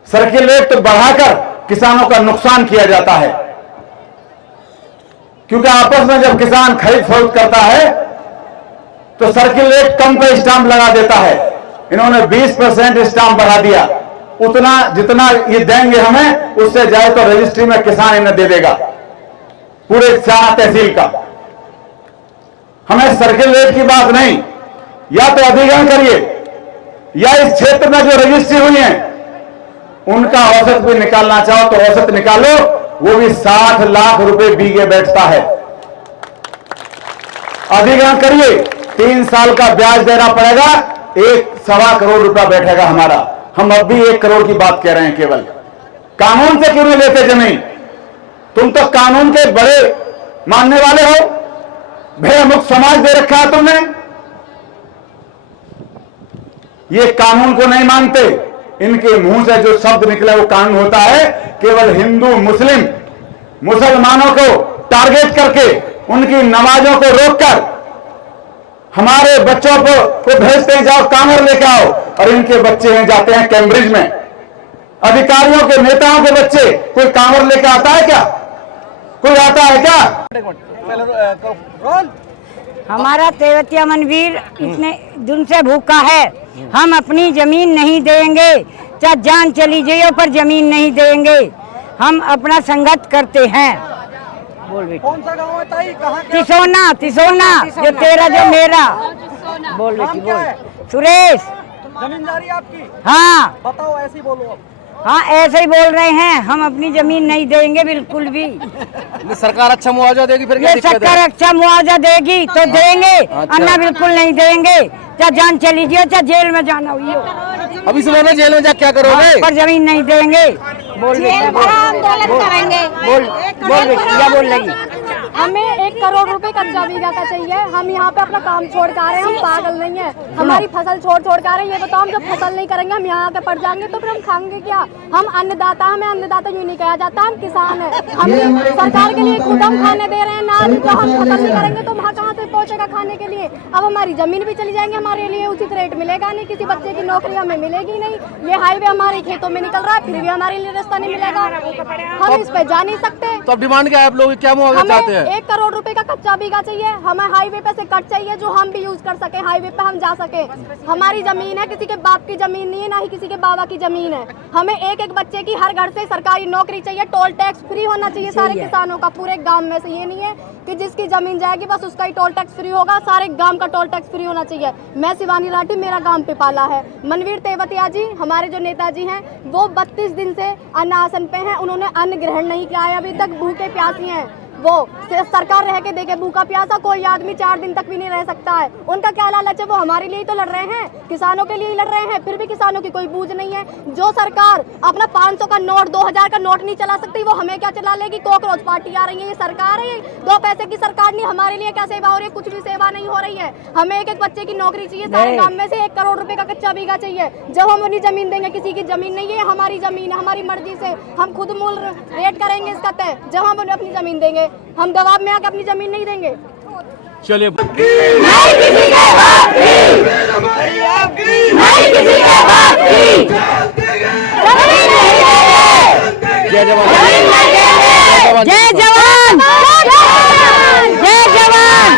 सर्किल रेट तो बढ़ाकर किसानों का नुकसान किया जाता है, क्योंकि आपस में जब किसान खरीद फरोख्त करता है तो सर्किल रेट कम पे स्टाम्प लगा देता है। इन्होंने 20% स्टाम्प बढ़ा दिया। उतना जितना ये देंगे हमें, उससे जाए तो रजिस्ट्री में किसान इन्हें दे देगा, पूरे स्याना तहसील का। हमें सर्किल रेट की बात नहीं, या तो अधिग्रहण करिए या इस क्षेत्र में जो रजिस्ट्री हुई है उनका औसत भी निकालना चाहो तो औसत निकालो, वो भी 60 लाख रुपए बीघे बैठता है। अधिग्रहण करिए, 3 साल का ब्याज देना पड़ेगा, 1.25 करोड़ रुपया बैठेगा हमारा। हम अब भी 1 करोड़ की बात कह रहे हैं केवल। कानून से क्यों नहीं लेते जमीन? तुम तो कानून के बड़े मानने वाले हो, भयमुक्त समाज दे रखा है तुमने, ये कानून को नहीं मानते। इनके मुंह से जो शब्द निकला वो कानून होता है। केवल हिंदू मुस्लिम मुसलमानों को टारगेट करके उनकी नमाजों को रोककर हमारे बच्चों को भेजते हैं, जाओ कांवर लेके आओ, और इनके बच्चे हैं जाते हैं कैम्ब्रिज में। अधिकारियों के नेताओं के बच्चे कोई कांवर लेके आता है क्या? कोई आता है क्या? हमारा तेवतिया मनवीर इतने दिन से भूखा है। हम अपनी जमीन नहीं देंगे, चाहे जान चली जाए पर जमीन नहीं देंगे। हम अपना संघर्ष करते हैं। बोल बेटी। कौन सा गांव है ताई? कहाँ के? तिसोना, तिसोना, जो तेरा जो मेरा। बोल बेटी बोल। सुरेश। जमींदारी आपकी? हाँ बताओ, ऐसे ही बोलो अब। हाँ ऐसे ही बोल रहे हैं, हम अपनी जमीन नहीं देंगे बिल्कुल भी। सरकार अच्छा मुआवजा देगी फिर क्या ये दिक्कत है? सरकार अच्छा मुआवजा देगी तो देंगे, अन्ना बिल्कुल नहीं देंगे। चाहे जान चली जाए, चाहे जेल में जाना हुई हो। अभी से बोलो जेल में जा क्या करोगे? पर जमीन नहीं देंगे। बोल आंदोलन करेंगे। बोल क्या बोल रही? हमें 1 करोड़ रुपए कच्चा बीघा का चाहिए। हम यहाँ पे अपना काम छोड़ कर आ रहे हैं, हम पागल नहीं है। हमारी फसल छोड़ कर आ रहे हैं। ये बताओ, हम जब फसल नहीं करेंगे, हम यहाँ आके पड़ जाएंगे तो फिर हम खाएंगे क्या? हम अन्नदाता, हमें अन्नदाता यूँ नहीं कहा जाता, हम किसान है। हम सरकार के लिए खुद हम खाने दे रहे हैं ना, जो हम फसल नहीं करेंगे तो वहाँ कहाँ से पहुँचेगा खाने के लिए? अब हमारी जमीन भी चली जाएंगे, हमारे लिए उचित रेट मिलेगा नहीं, किसी बच्चे की नौकरी हमें मिलेगी नहीं। ये हाईवे हमारे खेतों में निकल रहा है, फिर भी हमारे लिए रास्ता नहीं मिलेगा। हम इस पे जा नहीं सकते। तो अब डिमांड क्या है आप लोग? क्या मुआवजा चाहते हैं? 1 करोड़ रुपए का कच्चा बीघा चाहिए। हमें हाईवे पे से कट चाहिए जो हम भी यूज कर सके, हाईवे पे हम जा सके। हमारी जमीन है, किसी के बाप की जमीन नहीं है, ना ही किसी के बाबा की जमीन है। हमें एक एक बच्चे की हर घर से सरकारी नौकरी चाहिए। टोल टैक्स फ्री होना चाहिए सारे किसानों का, पूरे गांव में से। ये नहीं है कि जिसकी जमीन जाएगी बस उसका ही टोल टैक्स फ्री होगा, सारे गांव का टोल टैक्स फ्री होना चाहिए। मैं शिवानी लाठी, मेरा गांव पिपाला है। मनवीर तेवतिया जी हमारे जो नेताजी हैं, वो 32 दिन से अन्न आसन पे हैं। उन्होंने अन्न ग्रहण नहीं किया है, अभी तक भूखे प्यासी हैं। वो सरकार रह के देखे भूखा प्यासा कोई आदमी 4 दिन तक भी नहीं रह सकता है। उनका क्या लालच है? वो हमारे लिए ही तो लड़ रहे हैं, किसानों के लिए ही लड़ रहे हैं, फिर भी किसानों की कोई बूझ नहीं है। जो सरकार अपना 500 का नोट, 2000 का नोट नहीं चला सकती, वो हमें क्या चला लेगी? कॉकरोच पार्टी आ रही है, ये सरकार है, ये 2 पैसे की सरकार नहीं। हमारे लिए क्या सेवा हो रही है? कुछ भी सेवा नहीं हो रही है। हमें एक एक बच्चे की नौकरी चाहिए, सारे गांव में से 1 करोड़ रुपए का कच्चा बीघा चाहिए। जब हम अपनी जमीन देंगे, किसी की जमीन नहीं है, हमारी जमीन है, हमारी मर्जी से हम खुद मूल्य रेट करेंगे इसका तय। जब हम अपनी जमीन देंगे, हम दबाव में आकर अपनी जमीन नहीं देंगे। चलिए जय जवान, जय जवान, जय जवान,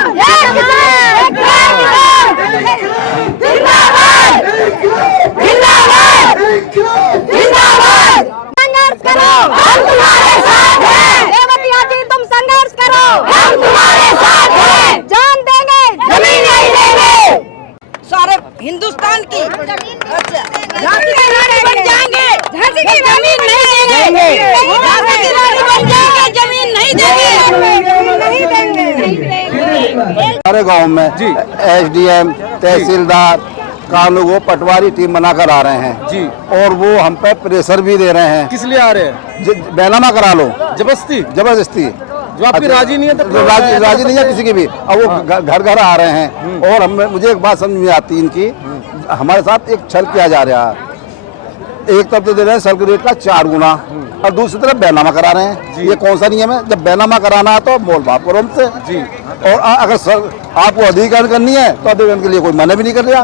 संघर्ष करो, हम तुम्हारे साथ हैं। तेवतिया जी तुम संघर्ष करो, हम तुम्हारे साथ हैं। जान देंगे, जमीन नहीं देंगे। सारे हिंदुस्तान की झांसी की रानी बन जाएंगे, झांसी की जमीन नहीं देंगे, झांसी की रानी बन जाएंगे, जमीन नहीं देंगे। हमारे गांव में एसडीएम, तहसीलदार, कानून, पटवारी टीम बनाकर आ रहे हैं जी, और वो हम पे प्रेशर भी दे रहे हैं। किस लिए आ रहे हैं? बैनामा करा लो, जबरदस्ती। जो आपकी राजी नहीं है तो राजी नहीं है किसी की भी। अब वो घर घर आ रहे हैं, और हम मुझे एक बात समझ में आती है इनकी, हमारे साथ एक छल किया जा रहा है। एक तरफ तो दे रहे हैं सर के रेट का 4 गुना, और दूसरी तरफ बैनामा करा रहे हैं। ये कौन सा नियम है? जब बैनामा कराना है तो मोल भाव करो हमसे जी। और अगर सर आपको अधिग्रहण करनी है तो अधिग्रहण के लिए कोई मना भी नहीं कर रहा।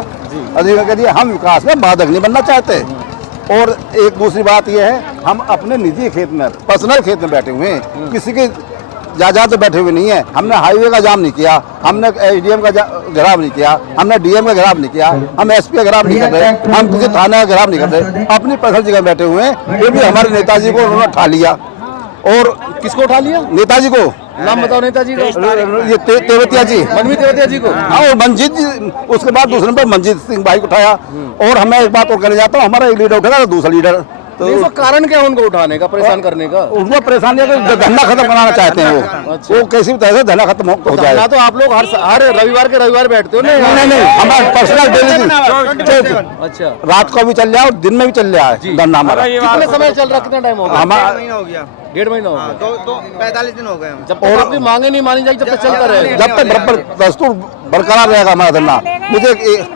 अधिग्रहण के लिए हम विकास में बाधक नहीं बनना चाहते। और एक दूसरी बात यह है, हम अपने निजी खेत में, पर्सनल खेत में बैठे हुए हैं, किसी के जायदाद तो बैठे हुए नहीं है। हमने हाईवे का जाम नहीं किया, हमने एसडीएम का घेराव नहीं किया, हमने डीएम का घेराव नहीं किया, हम एसपी का घेराव नहीं कर रहे, हम किसी थाने का घेराव नहीं कर रहे, अपनी पर्सनल जगह बैठे हुए हैं। ये भी हमारे नेताजी को उन्होंने उठा लिया। और किसको उठा लिया? नेताजी को। नाम बताओ नेताजी का। ये तेवतिया जी, मनवीर तेवतिया जी को। हाँ, और मंजीत जी, उसके बाद दूसरे नंबर मंजीत सिंह भाई को उठाया। और हमें एक बात और कहना चाहता हूँ, हमारा एक लीडर उठेगा तो दूसरा लीडर तो इसका कारण क्या है उनको उठाने का, परेशान करने का? उनको परेशानी है कि धंधा खत्म कराना चाहते हैं वो किसी भी तरह से धंधा खत्म हो जाए। धरना तो आप लोग हर रविवार के रविवार बैठते हो ना? नहीं, हमारा पर्सनल डेली, अच्छा, रात को भी चल रहा है और दिन में भी चल रहा है धंधा हमारा। कितने समय चल रहा, कितना टाइम हो गया? हमारा 1.5 महीना हो गया। 45 दिन हो गए। जब तक आपकी मांगे नहीं मानी जाएगी जब तक चलता रहेगा, जब तक बराबर दस्तूर बरकरार रहेगा हमारा धंधा। मुझे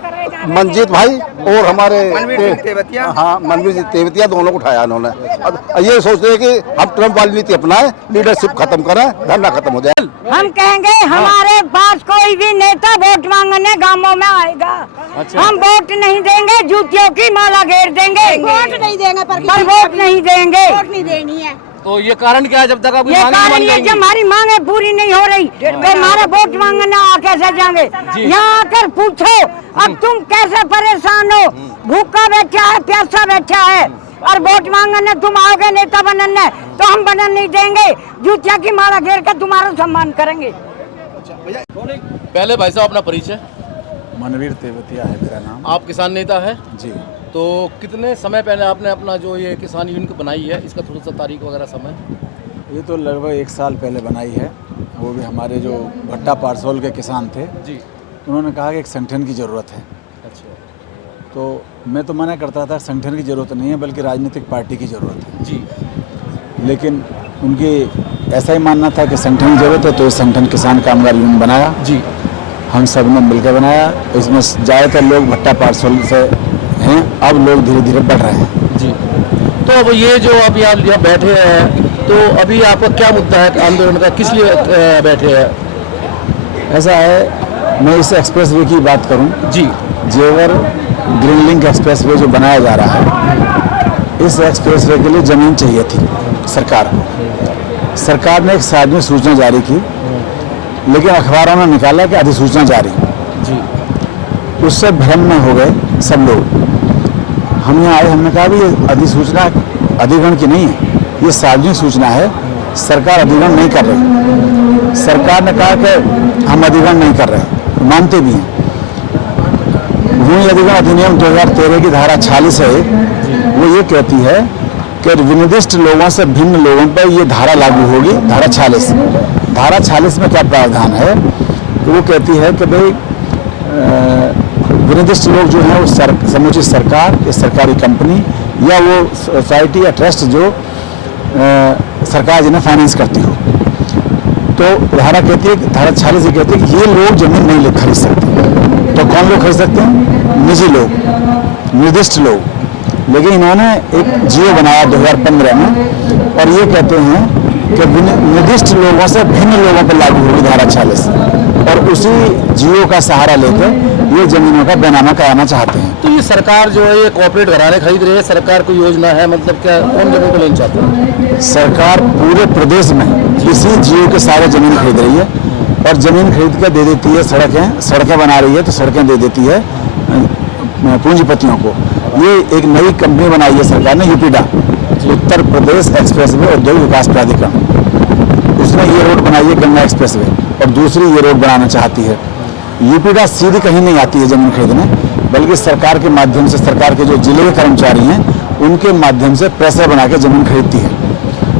मंजीत भाई और हमारे मनवीर जी तेवतिया दोनों को उठाया उन्होंने। ये सोचते हैं कि हम ट्रम्प वाली नीति अपनाएं, लीडरशिप खत्म करें, धंधा खत्म हो जाए। हम कहेंगे हमारे पास कोई भी नेता वोट मांगने गांवों में आएगा, हम वोट नहीं देंगे, जूतियों की माला घेर देंगे, वोट नहीं देंगे पर वोट नहीं देंगे, वोट नहीं देनी है। तो ये कारण क्या है? जब तक आपकी मांगे नहीं मानी जाएंगी, जब हमारी मांगे पूरी नहीं हो रही तो हमारा वोट मांगने कैसे जाएंगे? यहाँ आकर पूछो अब तुम कैसे परेशान हो, भूखा बैठा है, प्यासा बैठा है और वोट मांगने तुम आओगे नेता बनने तो हम बनने नहीं देंगे, जूतिया की माला घेर कर तुम्हारा सम्मान करेंगे। पहले भाई साहब अपना परिचय। मनवीर तेवतिया है मेरा नाम। आप किसान नेता है जी। तो कितने समय पहले आपने अपना जो ये किसान यूनियन बनाई है, इसका थोड़ा सा तारीख वगैरह समय? ये तो लगभग 1 साल पहले बनाई है। वो भी हमारे जो भट्टा पारसोल के किसान थे जी, उन्होंने कहा कि एक संगठन की ज़रूरत है। अच्छा, तो मैं तो मना करता था, संगठन की ज़रूरत नहीं है बल्कि राजनीतिक पार्टी की ज़रूरत है जी। लेकिन उनकी ऐसा ही मानना था कि संगठन की ज़रूरत है, तो इस संगठन किसान कामगार यूनियन बनाया जी। हम सब ने मिलकर बनाया। इसमें ज़्यादातर लोग भट्टा पारसोल से हैं, अब लोग धीरे धीरे बढ़ रहे हैं जी। तो अब ये जो आप यहाँ बैठे हैं, तो अभी आपका क्या मुद्दा है आंदोलन का, किस लिए बैठे हैं? ऐसा है, मैं इस एक्सप्रेसवे की बात करूं जी। जेवर ग्रीन लिंक एक्सप्रेसवे जो बनाया जा रहा है, इस एक्सप्रेसवे के लिए ज़मीन चाहिए थी सरकार को। सरकार ने एक सार्वजनिक सूचना जारी की, लेकिन अखबारों में निकाला कि अधिसूचना जारी जी। उससे भ्रम में हो गए सब लोग। हम यहाँ आए, हमने कहा भी ये अधिसूचना अधिग्रहण की नहीं है, ये सार्वजनिक सूचना है, सरकार अधिग्रहण नहीं कर रही। सरकार ने कहा कि हम अधिग्रहण नहीं कर रहे, मानते भी हैं। भूमि अधिग्रहण अधिनियम 2013 की धारा 46 है, वो ये कहती है कि विनिर्दिष्ट लोगों से भिन्न लोगों पर ये धारा लागू होगी। धारा 46, धारा 46 में क्या प्रावधान है? तो वो कहती है कि भाई विनिर्दिष्ट लोग जो हैं वो समूची सरकार या सरकारी कंपनी या वो सोसाइटी या ट्रस्ट जो सरकार जिन्हें फाइनेंस करती हो, तो धारा कहती है, धारा 46 ये कहती है कि ये लोग जमीन नहीं खरीद सकते। तो कौन लोग खरीद सकते हैं? निजी लोग, निर्दिष्ट लोग। लेकिन इन्होंने एक जियो बनाया 2015 में और ये कहते हैं कि निर्दिष्ट लोगों से भिन्न लोगों पर लागू होगी धारा 46, और उसी जियो का सहारा लेकर ये जमीनों का बैनामा कराना चाहते हैं। तो ये सरकार जो है ये कॉर्पोरेट घराने खरीद रही है, सरकार कोई योजना है, मतलब क्या कौन जमीन को लेना चाहते हैं? सरकार पूरे प्रदेश में इसी जियो के सारे जमीन खरीद रही है और जमीन खरीद कर दे देती है, सड़कें बना रही है तो सड़कें दे देती है पूंजीपतियों को। ये एक नई कंपनी बनाई है सरकार ने, यूपीडा, उत्तर प्रदेश एक्सप्रेसवे औद्योगिक विकास प्राधिकरण। उसने ये रोड बनाई है गंगा एक्सप्रेसवे, और दूसरी ये रोड बनाना चाहती है। यूपीडा सीधी कहीं नहीं आती है जमीन खरीदने, बल्कि सरकार के माध्यम से, सरकार के जो जिले के कर्मचारी हैं उनके माध्यम से प्रेशर बना के जमीन खरीदती है।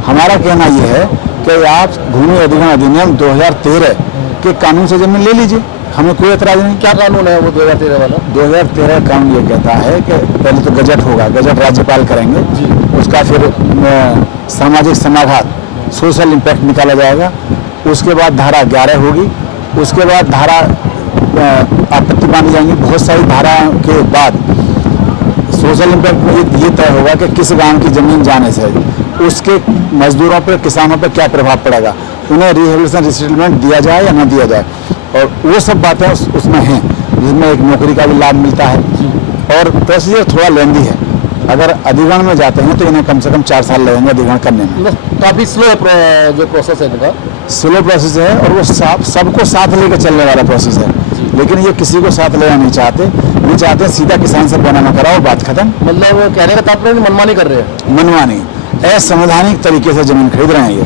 हमारा कहना यह है कि आप भूमि अधिग्रहण अधिनियम 2013 के कानून से जमीन ले लीजिए, हमें कोई एतराज नहीं। क्या कानून है वो 2013 वाला? 2013 कानून ये कहता है कि पहले तो गजट होगा, गजट राज्यपाल करेंगे, उसका फिर सामाजिक समाघात, सोशल इम्पैक्ट निकाला जाएगा। उसके बाद धारा 11 होगी, उसके बाद धारा आपत्ति मानी जाएंगी। बहुत सारी धारा के बाद सोशल इम्पैक्ट में ये तय होगा कि किस गांव की जमीन जाने से उसके मजदूरों पर, किसानों पर क्या प्रभाव पड़ेगा, उन्हें रिहेबिलिटेशन रिसेटलमेंट दिया जाए या न दिया जाए। और वो सब बातें उसमें हैं, जिसमें एक नौकरी का भी लाभ मिलता है। और प्रोसीजर थोड़ा लेंदी है, अगर अधिग्रहण में जाते हैं तो इन्हें कम से कम 4 साल लगेंगे अधिग्रहण करने में। काफ़ी स्लो जो प्रोसेस है इनका, स्लो प्रोसेस है, और वो सबको साथ लेकर चलने वाला प्रोसेस है। लेकिन ये किसी को साथ लेना नहीं चाहते, सीधा किसान से बनाना कराओ, बात खत्म। मतलब कहने का तात्पर्य मनमानी कर रहे हैं। मनमानी, असंवैधानिक तरीके से जमीन खरीद रहे हैं ये।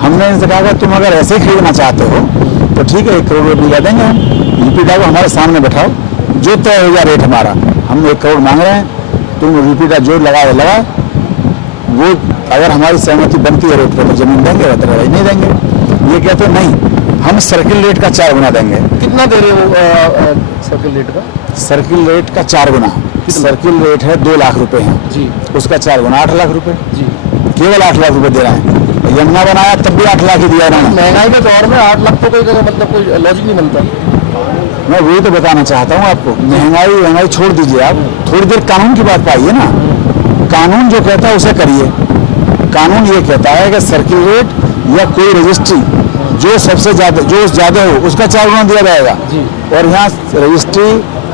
हमने इनसे कहा कि तुम अगर ऐसे खरीदना चाहते हो तो ठीक है, 1 करोड़ रुपये दिला देंगे हम, यूपीडा को हमारे सामने बैठाओ, जो तय हो गया रेट हमारा, हम 1 करोड़ मांग रहे हैं, तुम यूपीडा जो लगाए, वो अगर हमारी सहमति बनती है रेट पर तो जमीन देंगे, अदरवाइज नहीं देंगे। ये कहते हैं नहीं, हम सर्किल रेट का 4 गुना देंगे। कितना दे रहे हो सर्किल रेट का? सर्किल रेट का 4 गुना। सर्किल रेट है 2 लाख रुपए है जी, उसका 4 गुना 8 लाख रुपए जी, केवल 8 लाख रुपए दे रहे हैं। यमुना बनाया तब भी 8 लाख ही दिया इन्होंने। महंगाई के दौर में 8 लाख तो कोई मतलब कोई लॉजिक नहीं बनता। मैं वही तो बताना चाहता हूँ आपको। महंगाई छोड़ दीजिए, आप थोड़ी देर कानून की बात पाइए ना। कानून जो कहता है उसे करिए। कानून ये कहता है कि सर्किल रेट या कोई रजिस्ट्री जो सबसे ज्यादा हो उसका 4 गुना दिया जाएगा। और यहाँ रजिस्ट्री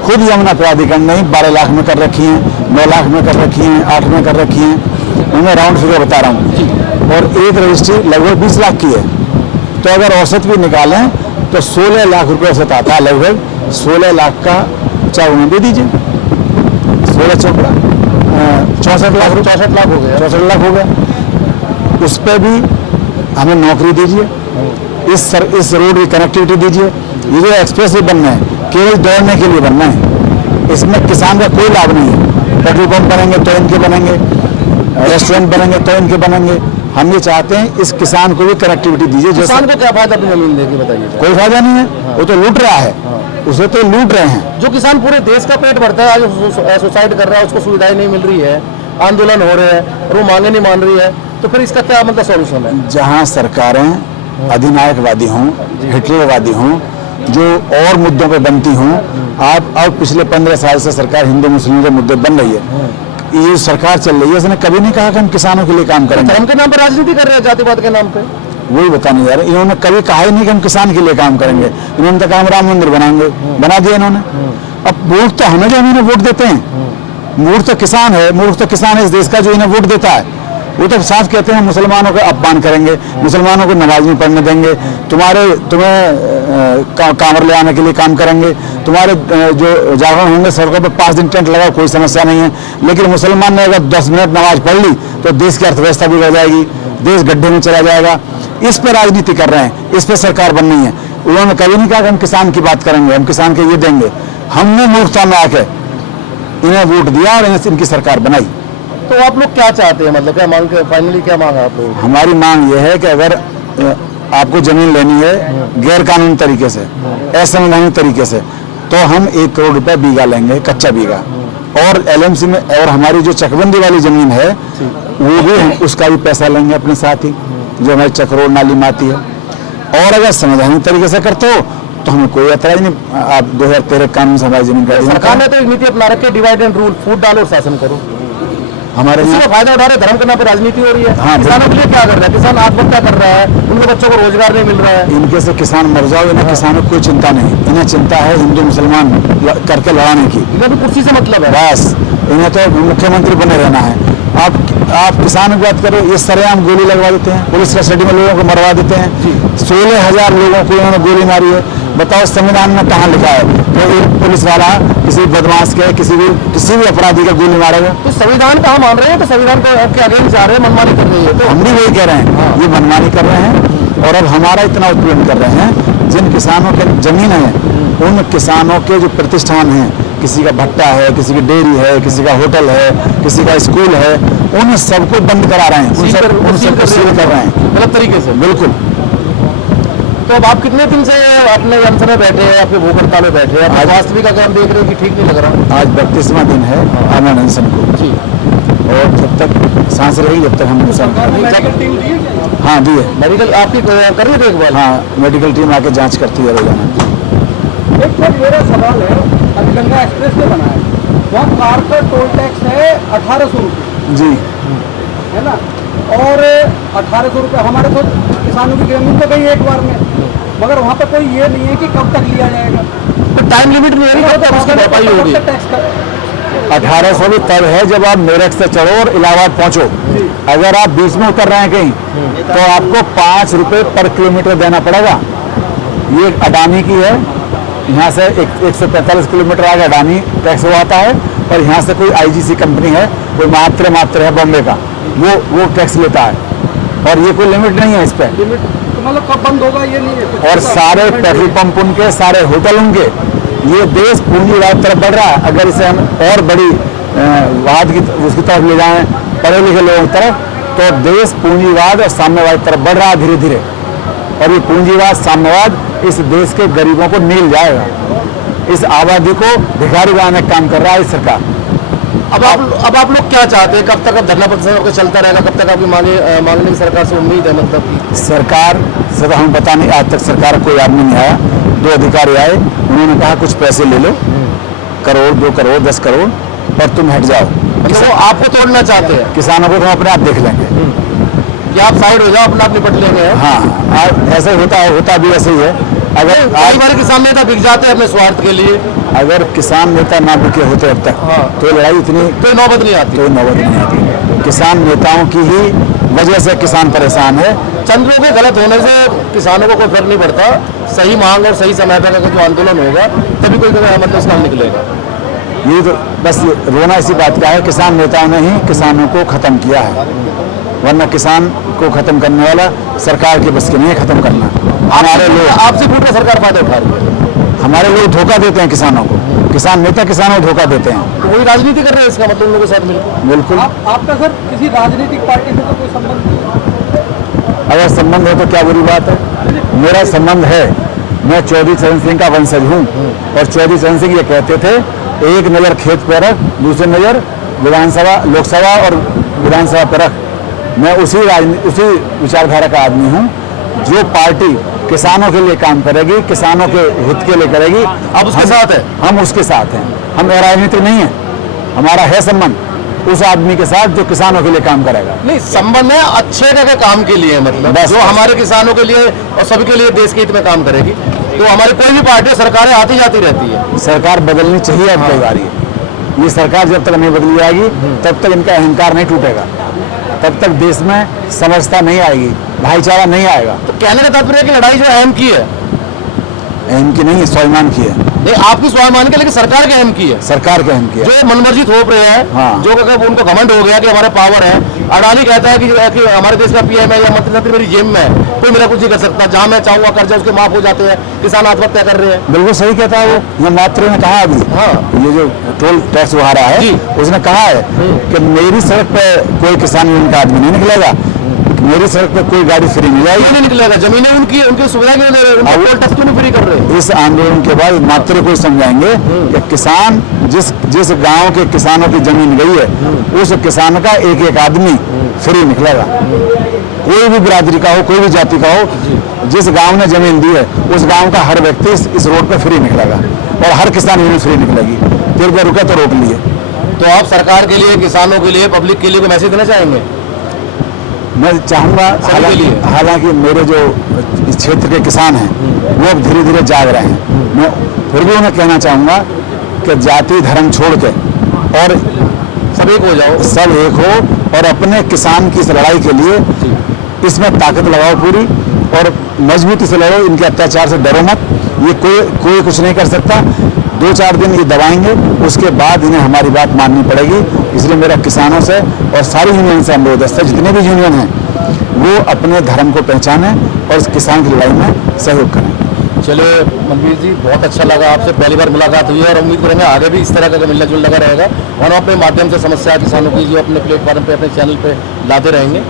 खुद यमुना प्राधिकरण ने 12 लाख में कर रखी है, 9 लाख में कर रखी है, 8 में कर रखी है। मैं राउंड फिगर बता रहा हूँ। और एक रजिस्ट्री लगभग 20 लाख की है। तो अगर औसत भी निकालें तो 16 लाख रुपये औसत आता है। लगभग 16 लाख का 4 गुना दे दीजिए। 16 चौका 64 लाख, 64 लाख हो गया, 64 लाख हो गया। उस पर भी हमें नौकरी दीजिए, इस रोड की कनेक्टिविटी दीजिए। ये जो एक्सप्रेस वे बनना है केवल दौड़ने के लिए बनना है, इसमें किसान का कोई लाभ नहीं है। पेट्रोल पंप बनेंगे तो इनके बनेंगे, रेस्टोरेंट बनेंगे तो इनके बनेंगे। हम ये चाहते हैं इस किसान को भी कनेक्टिविटी दीजिए। किसान को क्या फायदा अपनी जमीन देगी बताइए? कोई फायदा नहीं है, वो तो लूट रहा है, उसे तो लूट रहे हैं। जो किसान पूरे देश का पेट भरता है, आज सुसाइड कर रहा है, उसको सुविधाएं नहीं मिल रही है, आंदोलन हो रहे हैं और वो मांगे नहीं मान रही है, तो फिर इसका क्या मतलब सॉल्यूशन है? जहाँ सरकारें अधिनायकवादी हों, हिटलरवादी हों, जो और मुद्दों पे बनती हों, आप अब पिछले 15 साल से सरकार हिंदू मुस्लिम के मुद्दे बन रही है। ये सरकार चल रही है, इसने कभी नहीं कहा कि हम किसानों के लिए काम करेंगे। धर्म के नाम पर राजनीति कर रहे हैं, जातिवाद के नाम पे। वही बताने जा रहे हैं। इन्होंने कभी कहा ही नहीं कि हम किसान के लिए काम करेंगे। इन्होंने तो कहा हम राम मंदिर बनाएंगे, बना दिया इन्होंने। अब वोट तो हमें जो इन्हें वोट देते हैं, मूर्ख तो किसान है, मूर्ख तो किसान है इस देश का जो इन्हें वोट देता है। वो तो साफ कहते हैं मुसलमानों का अपमान करेंगे, मुसलमानों को नमाज नहीं पढ़ने देंगे, तुम्हें कांवर ले आने के लिए काम करेंगे, तुम्हारे जो जागरण होंगे सड़कों पर 5 दिन टेंट लगाओ, कोई समस्या नहीं है। लेकिन मुसलमान ने अगर 10 मिनट नमाज पढ़ ली तो देश की अर्थव्यवस्था बिगड़ जाएगी, देश गड्ढे में चला जाएगा। इस पर राजनीति कर रहे हैं, इस पर सरकार बननी है। उन्होंने कभी नहीं कहा कि हम किसान की बात करेंगे, हम किसान के ये देंगे। हमने मूर्खता में आके इन्हें वोट दिया और इनकी सरकार बनाई। तो आप लोग क्या चाहते हैं, मतलब क्या मांग, फाइनली क्या मांग है आप लोग? हमारी मांग ये है कि अगर आपको जमीन लेनी है गैर कानूनी तरीके से, असंवैधानिक तरीके से, तो हम 1 करोड़ रुपए बीघा लेंगे, कच्चा बीघा। और LMC में और हमारी जो चकबंदी वाली जमीन है वो भी हम उसका भी पैसा लेंगे अपने साथ ही, जो हमारी चक्रोड़ नाली में आती है। और अगर संवैधानिक तरीके से करते हो तो हमें कोई ऐतराज नहीं। आप 2013 कानून से हमारी जमीन का सरकार ने तो एक नीति अपना रखी है, डिवाइड एंड रूल, फूट डालो और शासन करो। हमारे यहाँ फायदा उठा रहे, धर्म के नाम पर राजनीति हो रही है। हाँ, किसानों के लिए क्या कर रहा है? किसान आत्महत्या कर रहा है, उनके बच्चों को रोजगार नहीं मिल रहा है। इनके से किसान मर जाओ, इन्हें किसानों को कोई चिंता नहीं। इन्हें चिंता है हिंदू मुसलमान करके लड़ाने की। इन्हें भी कुर्सी से मतलब है बस, इन्हें तो मुख्यमंत्री बने रहना है। आप किसानों की बात करो, ये सरेआम गोली लगवा देते हैं, पुलिस कस्टडी में लोगों को मरवा देते हैं। 16,000 लोगों को इन्होंने गोली मारी है। बताओ संविधान में कहाँ लिखा है तो एक पुलिस वाला किसी बदमाश के किसी भी अपराधी का गोली मारेगा? तो संविधान कहाँ मान रहे हैं? तो संविधान के अगेंस्ट जा रहे हैं, मनमानी कर रही है। तो हम भी वही कह रहे हैं, ये मनमानी कर रहे हैं। और अब हमारा इतना उत्पीड़न कर रहे हैं। जिन किसानों के जमीन है उन किसानों के जो प्रतिष्ठान हैं, किसी का भट्टा है, किसी की डेयरी है, किसी का होटल है, किसी का स्कूल है, उन सबको बंद करा रहे हैं, उन सबको सील कर रहे हैं गलत तरीके से। बिल्कुल। तो अब आप कितने दिन से अपने अनशन में बैठे हैं, आपके भूख हड़ताल में बैठे हैं? आज वास्तविक अगर हम देख रहे हैं कि ठीक नहीं लग रहा। आज 32वां दिन है हमारे अनशन को जी। और जब तक सांस रहेगी जब तक हम अनशन करेंगे। हाँ दी है, मेडिकल आपकी कर रही देखभाल? हाँ, मेडिकल टीम आके जांच करती है रोजाना। एक सर मेरा सवाल है, अभी गंगा एक्सप्रेस वे बना है, वहाँ कार का टोल टैक्स है 1800 रुपये जी, है ना? और 1800 रुपये हमारे तो किसानों की जमीन तो गई एक बार में, मगर वहाँ पर कोई ये नहीं है कि कब तक लिया जाएगा। तो टाइम लिमिट नहीं है, उसकी भरपाई होगी। 1800 भी तब है जब आप मेरठ से चढ़ो और इलाहाबाद पहुँचो। अगर आप बीच में उतर रहे हैं कहीं तो आपको 5 रुपये पर किलोमीटर देना पड़ेगा। ये अडानी की है, यहाँ से 145 किलोमीटर आगे अडानी टैक्स वो आता है। और यहाँ से कोई IGC कंपनी है, कोई मात्र है बॉम्बे का, वो टैक्स लेता है। और ये कोई लिमिट नहीं है इस पर। लिमिट तो मतलब कब बंद होगा ये नहीं है। और सारे पेट्रोल पंप उनके, सारे होटल उनके। ये देश पूंजीवाद तरफ बढ़ रहा है। अगर इसे हम और बड़ी वाद की उसकी तरफ ले जाएं, पढ़े लिखे लोगों की तरफ, तो देश पूंजीवाद और साम्यवाद तरफ बढ़ रहा है धीरे धीरे, और ये पूंजीवाद साम्यवाद इस देश के गरीबों को नील जाएगा। इस आबादी को भिखारी बनाने का काम कर रहा है इस सरकार। अब आप लोग क्या चाहते हैं? कब तक अब धरना प्रदर्शन आपका चलता रहेगा? कब तक आपकी मांगने की सरकार से उम्मीद है? मतलब सरकार से तो हमें पता नहीं, आज तक सरकार कोई आदमी नहीं आया। 2 अधिकारी आए, उन्होंने कहा कुछ पैसे ले लो, करोड़ 2 करोड़ 10 करोड़, और तुम हट जाओ। मतलब वो आपको तोड़ना चाहते हैं? किसानों को तो हम अपने आप देख लेंगे कि आप साइड हो जाओ, अपना आप निपट लेंगे। हाँ, ऐसा होता भी ऐसे ही है। अगर कई बार किसान नेता बिक जाते हैं अपने स्वार्थ के लिए। अगर किसान नेता ना बिके होते अब तक, तो लड़ाई इतनी कोई नौबत नहीं आती। कोई नौबत नहीं आती। किसान नेताओं की ही वजह से किसान परेशान है। चंद लोगों के गलत होने से किसानों को कोई फर्क नहीं पड़ता। सही मांग और सही समय पर अगर जो आंदोलन होगा तभी कोई मतलब इसका निकलेगा। ये तो बस रोना इसी बात का है, किसान नेताओं ने ही किसानों को खत्म किया है, वरना किसान को खत्म करने वाला सरकार के बस के नहीं है खत्म करना। हमारे लोग आपसे पूरा सरकार फायदा उठा रही है। हमारे लोग धोखा देते हैं किसानों को, किसान नेता किसानों को धोखा देते हैं। तो वही राजनीति कर रहे हैं इसका मतलब उन लोगों के साथ मिलकर। बिल्कुल। आपका सर किसी राजनीतिक पार्टी से तो कोई संबंध नहीं? अगर संबंध है तो क्या बुरी बात है? मेरा संबंध है, मैं चौधरी चरण सिंह का वंशज हूँ, और चौधरी चरण सिंह ये कहते थे एक नज़र खेत पर रख, दूसरी नज़र विधानसभा लोकसभा और विधानसभा पर रख। मैं उसी विचारधारा का आदमी हूँ। जो पार्टी किसानों के लिए काम करेगी, किसानों के हित के लिए करेगी, अब उसके साथ है। हम उसके साथ हैं। हम राजनीतिक नहीं है, हमारा है संबंध उस आदमी के साथ जो किसानों के लिए काम करेगा। नहीं, संबंध है अच्छे के काम के लिए, मतलब जो हमारे किसानों के लिए और सबके लिए देश के हित में काम करेगी। तो हमारी कोई भी पार्टी सरकारें आती जाती रहती है। सरकार बदलनी चाहिए अब कई बार। ये सरकार जब तक नहीं बदली जाएगी तब तक इनका अहंकार नहीं टूटेगा, तब तक देश में समझता नहीं आएगी, भाईचारा नहीं आएगा। तो कहने का तात्पर्य है कि लड़ाई जो अहम की है, अहम की नहीं है, स्वाभिमान की है। नहीं, आपकी स्वाभिमान की, लेकिन सरकार के अहम की है। सरकार के अहम की है। जो मनमर्जी थोप रहे हैं, हाँ। जो अगर उनको घमंड हो गया कि हमारे पावर है। अडानी कहता है कि हमारे देश का पीएम है या मंत्री मेरी जेब में है, कोई मेरा कुछ नहीं कर सकता, जहां मैं चाहूंगा कर्जा उसके माफ हो जाते हैं, किसान आत्महत्या कर रहे हैं। बिल्कुल सही कहता है वो। ये मात्र ने कहा अभी, हाँ। ये जो टोल टैक्स बढ़ा रहा है, उसने कहा है कि मेरी सड़क पे कोई किसान यूनियन का आदमी नहीं निकलेगा, मेरी सड़क पे कोई गाड़ी फ्री नहीं जाएगी। नहीं निकलेगा, जमीनें उनकी सुविधा के लिए टोल टैक्स क्यों नहीं फ्री कर रहे? इस आंदोलन के बाद मात्र को समझाएंगे कि किसान जिस गांव के किसानों की जमीन गई है, उस किसान का एक एक आदमी फ्री निकलेगा। कोई भी बिरादरी का हो, कोई भी जाति का हो, जिस गांव ने जमीन दी है उस गांव का हर व्यक्ति इस रोड पे फ्री निकलेगा, और हर किसान यूनियन फ्री निकलेगी। फिर क्या रुका तो रोक लिए। तो आप सरकार के लिए, किसानों के लिए, पब्लिक के लिए कोई मैसेज देना चाहेंगे? मैं चाहूँगा, हालांकि मेरे जो इस क्षेत्र के किसान हैं वो अब धीरे धीरे जाग रहे हैं। मैं फिर भी उन्हें कहना चाहूँगा कि जाति धर्म छोड़ के और सब एक हो जाओ, सब एक हो, और अपने किसान की इस लड़ाई के लिए इसमें ताकत लगाओ पूरी, और मजबूती से लड़ो। इनके अत्याचार से डरो मत। ये कोई कुछ नहीं कर सकता। 2-4 दिन ये दबाएंगे, उसके बाद इन्हें हमारी बात माननी पड़ेगी। इसलिए मेरा किसानों से और सारी यूनियन से अनुरोध है, जितने भी यूनियन हैं वो अपने धर्म को पहचानें और इस किसान की लड़ाई में सहयोग करें। चलिए मनवीर जी, बहुत अच्छा लगा, आपसे पहली बार मुलाकात हुई है, और उम्मीद करेंगे आगे भी इस तरह का मिलना जुलना लगा रहेगा, और हम अपने माध्यम से समस्या किसानों की जो अपने प्लेटफॉर्म पे, अपने चैनल पे लाते रहेंगे।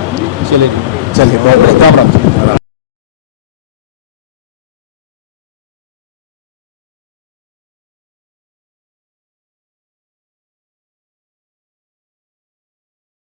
चलिए बहुत बहुत राम राम।